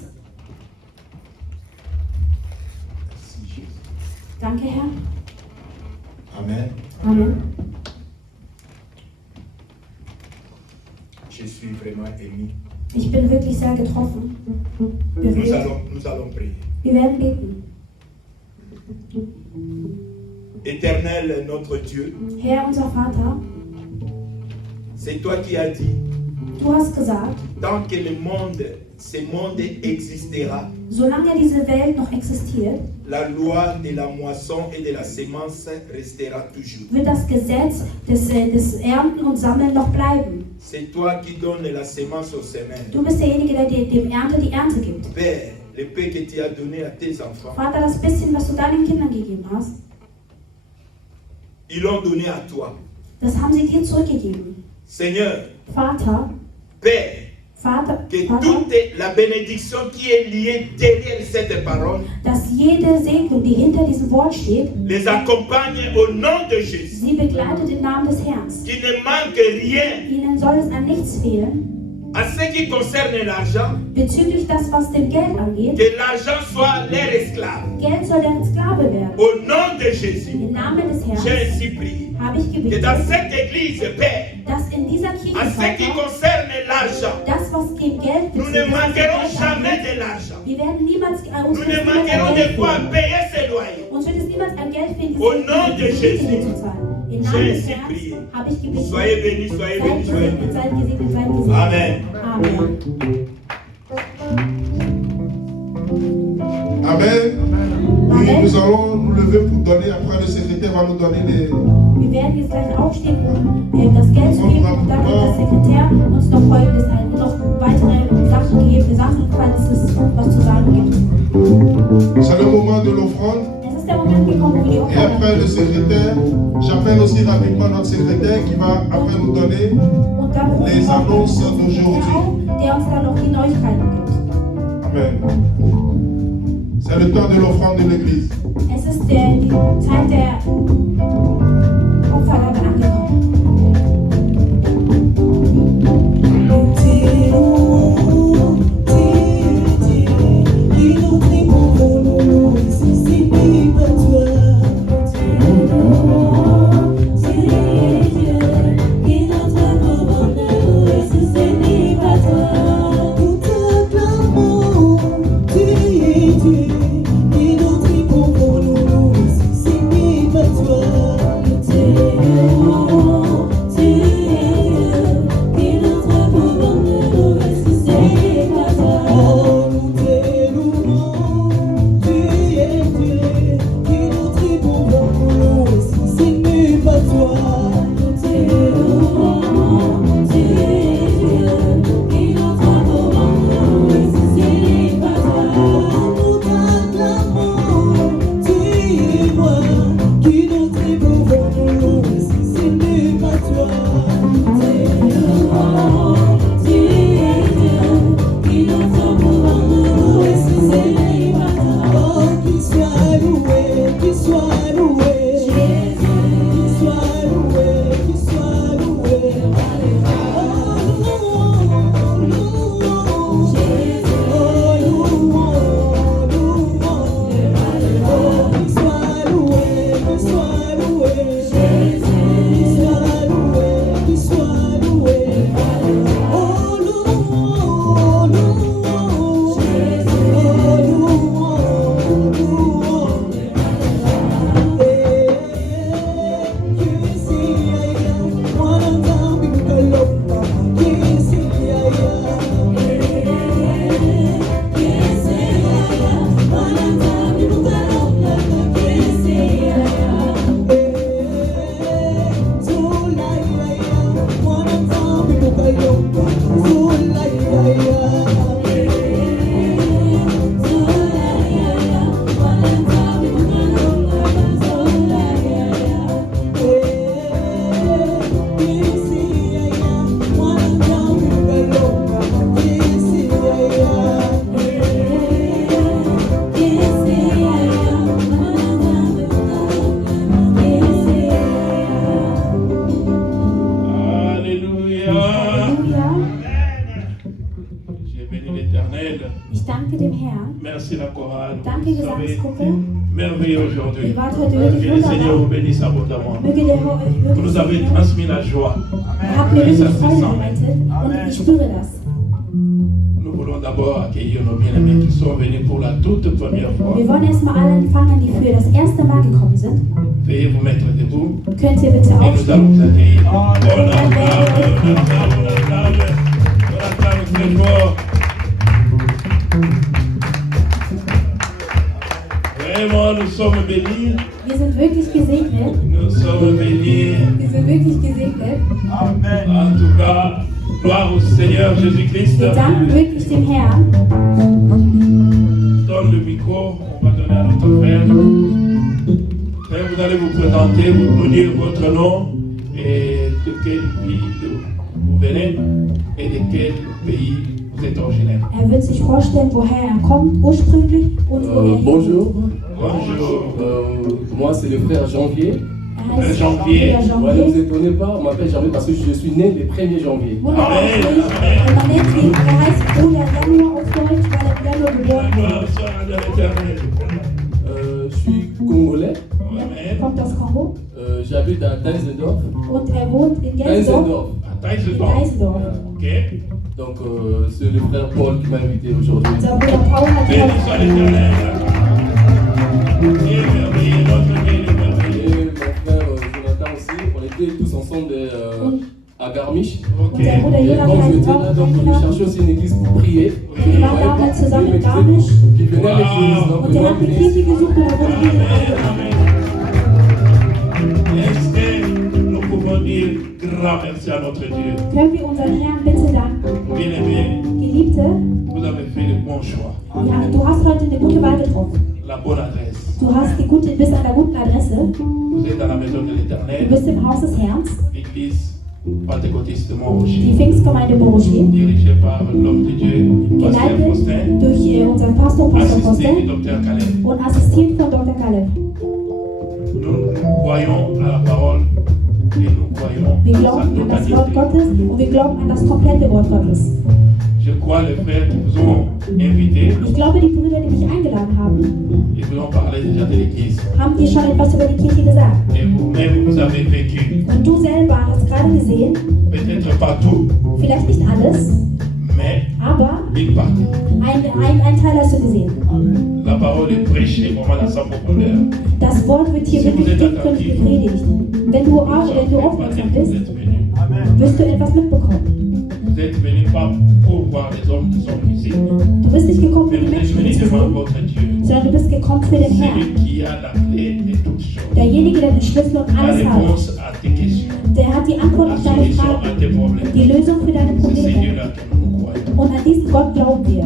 Danke, Herr. Amen. Amen. Je suis vraiment ému. Ich bin wirklich sehr getroffen. Berührt. Nous allons prier. Wir werden beten. Éternel notre Dieu, Herr, unser Vater, c'est toi qui as dit, du hast gesagt, tant que ce monde existera, solange diese Welt noch existiert, la loi de la moisson et de la sémence restera toujours. wird das Gesetz des Ernten und Sammeln noch bleiben. C'est toi qui donnes la sémence aux semeurs. Du bist derjenige, der dem Ernte die Ernte gibt. Père, le paix que tu as donné à tes enfants, Vater, das bisschen, was du deinen Kindern gegeben hast, ils l'ont donné à toi. das haben sie dir zurückgegeben. Seigneur, Vater, Père, Vater, que toute la bénédiction qui est liée derrière cette parole dass jede Segnung, die hinter diesem Wort steht, les accompagne au nom de Jésus. sie begleitet im Namen des Herrn. Qu'il ne manque rien Ihnen soll es an nichts fehlen, à ce qui concerne l'argent, bezüglich das, was dem Geld angeht. que l'argent soit leur esclave. Geld soll der Sklave werden. Au nom de Jésus, Im Namen des j'ai Herrn ainsi prié. habe ich Que gebetet, dans cette église, Père, dass in dieser Kirche, à ce qui Vater, concerne l'argent, das, was dem Geld nous ne bezüglich des manquerons Geldes jamais angeht, de l'argent. wir werden niemals uns Nous wird ne es niemals manquerons an de Geld quoi fehlen. payer ses loyers. Uns wird es niemals an Geld fehlen, Au nom de diese Jésus. Miete zu zahlen. Im Namen J'ai des ainsi Herrn prié. habe ich gebetet. Soyez bénis, soyez Seid bénis, soyez gesegnet, bénis. seid gesegnet, seid gesegnet. Amen. Amen. Amen. Oui, nous allons nous lever pour donner. Après, le secrétaire va nous donner les. Wir werden jetzt gleich aufstehen, um das Geld zu geben und dann wird der Sekretär uns noch Folgendes halten, noch weitere Sachen geben, falls es was zu sagen gibt. C'est le moment de l'offrande. Es ist der Moment gekommen, wo die Et Opfer après le secrétaire, j'appelle aussi rapidement notre secrétaire qui va après nous donner und dann rufen les wir auch annonces den Sekretär d'aujourd'hui. auf, der uns dann noch die Neuigkeiten gibt. Amen. C'est le temps de l'offrande de l'église. Es ist die Zeit der Opfergabe angekommen. Toi, Alléluia. Halleluja. J'ai béni l'Éternel. Ich danke dem Herrn. Merci la chorale. Danke, Vous avez été Gesangsgruppe. merveilleux aujourd'hui. Ihr wart heute wirklich Que le Seigneur vous wunderbar. bénisse abondamment. Möge der Herr euch Vous wirklich nous avez segnen. transmis la joie. Ihr habt mir wirklich Freude bereitet und ich spüre das. Nous voulons d'abord accueillir nos bien-aimés qui sont venus pour la toute première fois. Wir wollen erstmal alle empfangen, die für das erste Mal gekommen sind. Veuillez vous mettre debout Könnt ihr bitte et nous aufstehen? allons vous accueillir. On acclame très fort. Vraiment, nous sommes bénis. Wir sind wirklich gesegnet. Nous sommes bénis. Wir sind wirklich gesegnet. En tout cas, gloire au Seigneur Jésus-Christ. Wir danken wirklich dem Herrn. Donne le micro, on va donner à notre frère. Frère, vous allez vous présenter, vous nous dire votre nom et de quel pays vous venez et de quel pays vous êtes originaire. Wird sich vorstellen, woher er kommt ursprünglich und wo er Bonjour. Bonjour. Moi c'est le frère Janvier. Er heißt Janvier. Janvier. Ouais, ne vous étonnez pas, on m'appelle Janvier parce que je suis né le 1er janvier. Wunderbar. Und man nennt ihn, er heißt Bruder Januar auf Deutsch, weil er im Januar geboren Gloire wurde. soit à l'Éternel. Je suis congolais. Er kommt aus Kongo J'habite à Deisendorf. und er wohnt in Gensdorf. À taille In de Eisendorf. Ok. Donc c'est le frère Paul qui m'a invité aujourd'hui. Unser Bruder Paul hat Béni gesagt, soit l'Éternel. Dieu merveilleux, notre Dieu est merveilleux. Et mon frère Jonathan aussi, on était tous ensemble à Garmisch. Ok. unser Bruder Et Jonathan comme je hat étais là, donc on auch cherchait aussi une église pour prier. Wir waren damals zusammen in Garmisch Qui venait à l'église. Donc und er hat eine Kirche gesucht und er wurde hier Amen. Est-ce que nous pouvons dire grand merci à notre Dieu? Können wir unseren Herrn bitte danken? Bien-aimé, Geliebte, vous avez fait le bon choix, ja, du hast heute eine gute Wahl getroffen. la bonne adresse. Du bist an der guten Adresse. Vous êtes dans la maison de Du l'Éternel, bist im Haus des Herrn, l'église pentecôtiste die Montrocher, Pfingstgemeinde Moroger, dirigée par l'homme de Dieu, Pasteur geleitet Faustin, durch unseren Pastor assisté Faustin du docteur Caleb. und assistiert von Dr. Caleb. Nous croyons à la parole et nous croyons Wir à glauben sa an das Wort totalité. Gottes und wir glauben an das komplette Wort Gottes. Je crois les frères qui vous ont invité, Ich glaube, die Brüder, die mich eingeladen haben, ils vous ont parlé déjà de l'église. haben dir schon etwas über die Kirche gesagt. Et vous-même, vous avez vécu, Und du selber hast gerade gesehen, peut-être pas tout, vielleicht nicht alles, mais aber une partie. ein Teil hast du gesehen. La parole est prêchée vraiment dans sa profondeur. Das Wort wird hier wirklich tiefgründig gepredigt. Wenn du aufmerksam Vous bist, êtes venus. wirst du etwas mitbekommen. Vous êtes venus pas pour voir les hommes qui sont ici, Du bist nicht gekommen, mais um die vous êtes Menschen venus zu devant sehen, votre Dieu. sondern du bist gekommen für den Herrn. Celui qui a la clé de toutes choses. Derjenige, der den Schlüssel und La alles hat, réponse à tes questions. der hat die Antwort La auf deine solution Fragen, à tes problèmes. die Lösung für deine C'est ce Probleme. Dieu-là que nous croyons. Und an diesen Gott glauben wir.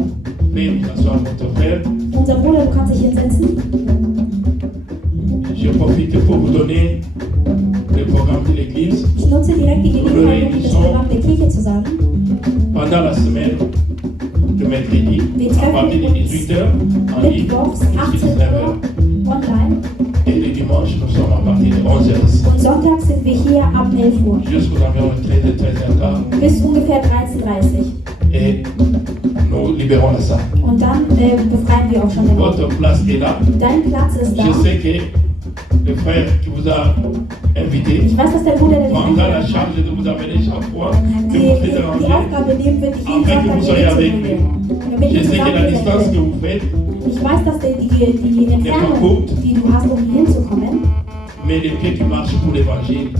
Veuillez vous asseoir, votre frère. Unser Bruder, du kannst dich hinsetzen. Je profite pour vous donner le programme de l'église. Ich nutze direkt die Gelegenheit, um das Programm der Kirche zu sagen. Pendant la semaine de mercredi, à partir de 18h, en ligne, Mittwochs jusqu'à 18 19h. Uhr online Et le dimanche, nous sommes à partir de 11h ici. und Sonntag sind wir hier ab 11 Uhr Jusqu'aux environs 13h15. bis ungefähr 13:30 Uhr. Et nous libérons la salle. Und dann befreien wir auch schon den Ort. Votre place est là. Dein Platz ist da. Je sais que le frère qui vous a invité Ich weiß, dass der Bruder, der dich prendra la eingeladen hat, charge de vous amener chaque fois que die vous faites un Aufgabe nehmen wird, dich jeden afin que Sonntag vous soyez avec hier lui. zu bringen. Damit Je ihr sais que la zusammen distance que seid. vous faites, Ich weiß, dass die Entfernung, die du hast, um hier hinzukommen, mais les pieds qui marchent pour l'évangile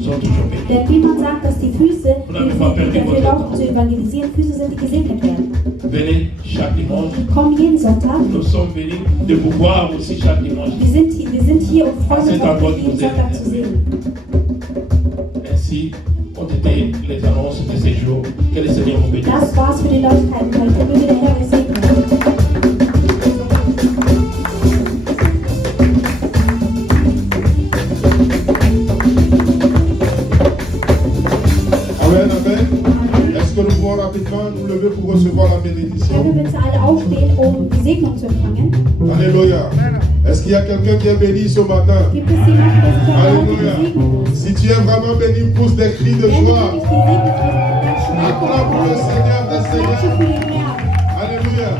sont toujours bénis. denn wie man sagt, dass die Füße, die dafür laufen, zu evangelisieren, Füße sind, die gesegnet werden. Venez chaque dimanche. Komm jeden Sonntag. Nous sommes venus de vous voir aussi chaque dimanche. Wir sind hier, um freuen uns auf dich jeden Sonntag zu sehen. Ainsi ont été les annonces de ces jours. Que le Seigneur vous bénisse. Das war's für die Neuigkeiten heute. Möge der Herr euch segnen. Amen, amen. Est-ce que nous pouvons rapidement nous lever pour recevoir la bénédiction? Können wir bitte alle aufstehen, um die Segnung zu empfangen? Alléluia. Est-ce qu'il y a quelqu'un qui est béni ce matin? Gibt es jemanden, der sich heute Alléluia. gesegnet ist? Si tu es vraiment béni, pousse des cris de Wenn du joie. wirklich gesegnet bist, dann schrei Acclame pour le vor Seigneur des Klatsche Seigneurs. für den Herrn. Alléluia.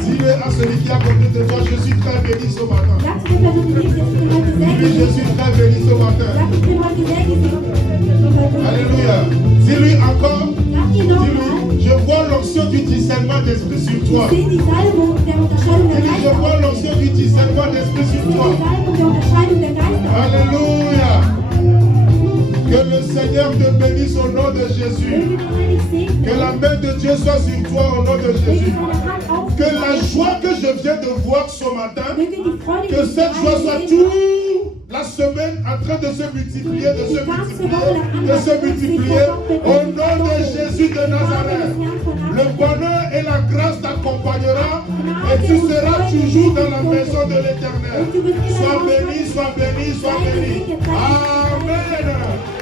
Dis-le à celui qui est à côté de toi, je suis très béni ce matin. Sag zu der Person, die neben dir ist, ich bin heute Dis-lui, je gesegnet. suis très béni ce matin. Sag, ich bin heute gesegnet. Alléluia. Dis-lui encore. Sag ihr nochmal. Dis-lui, je vois l'onction du discernement d'esprit sur toi. Ich sehe die Salbung der Unterscheidung der Dis-lui, je Geister. vois l'onction du discernement d'esprit Ich sur sehe toi. die Salbung der Unterscheidung der Geister. Alléluia. Que le Seigneur te bénisse au nom de Jésus. Möge der Heilig segnen. Que la main de Dieu soit sur toi au nom de Möge Jésus. deine Hand auf Que la joie que je viens de voir ce matin, Möge die Freude, que die cette ich joie soit sehe, toute la semaine en train de se multiplier, de se multiplier au nom de Jésus de Nazareth. Le bonheur et la grâce t'accompagnera et tu seras toujours dans la maison de l'Éternel. Sois béni, sois béni, sois béni. Amen.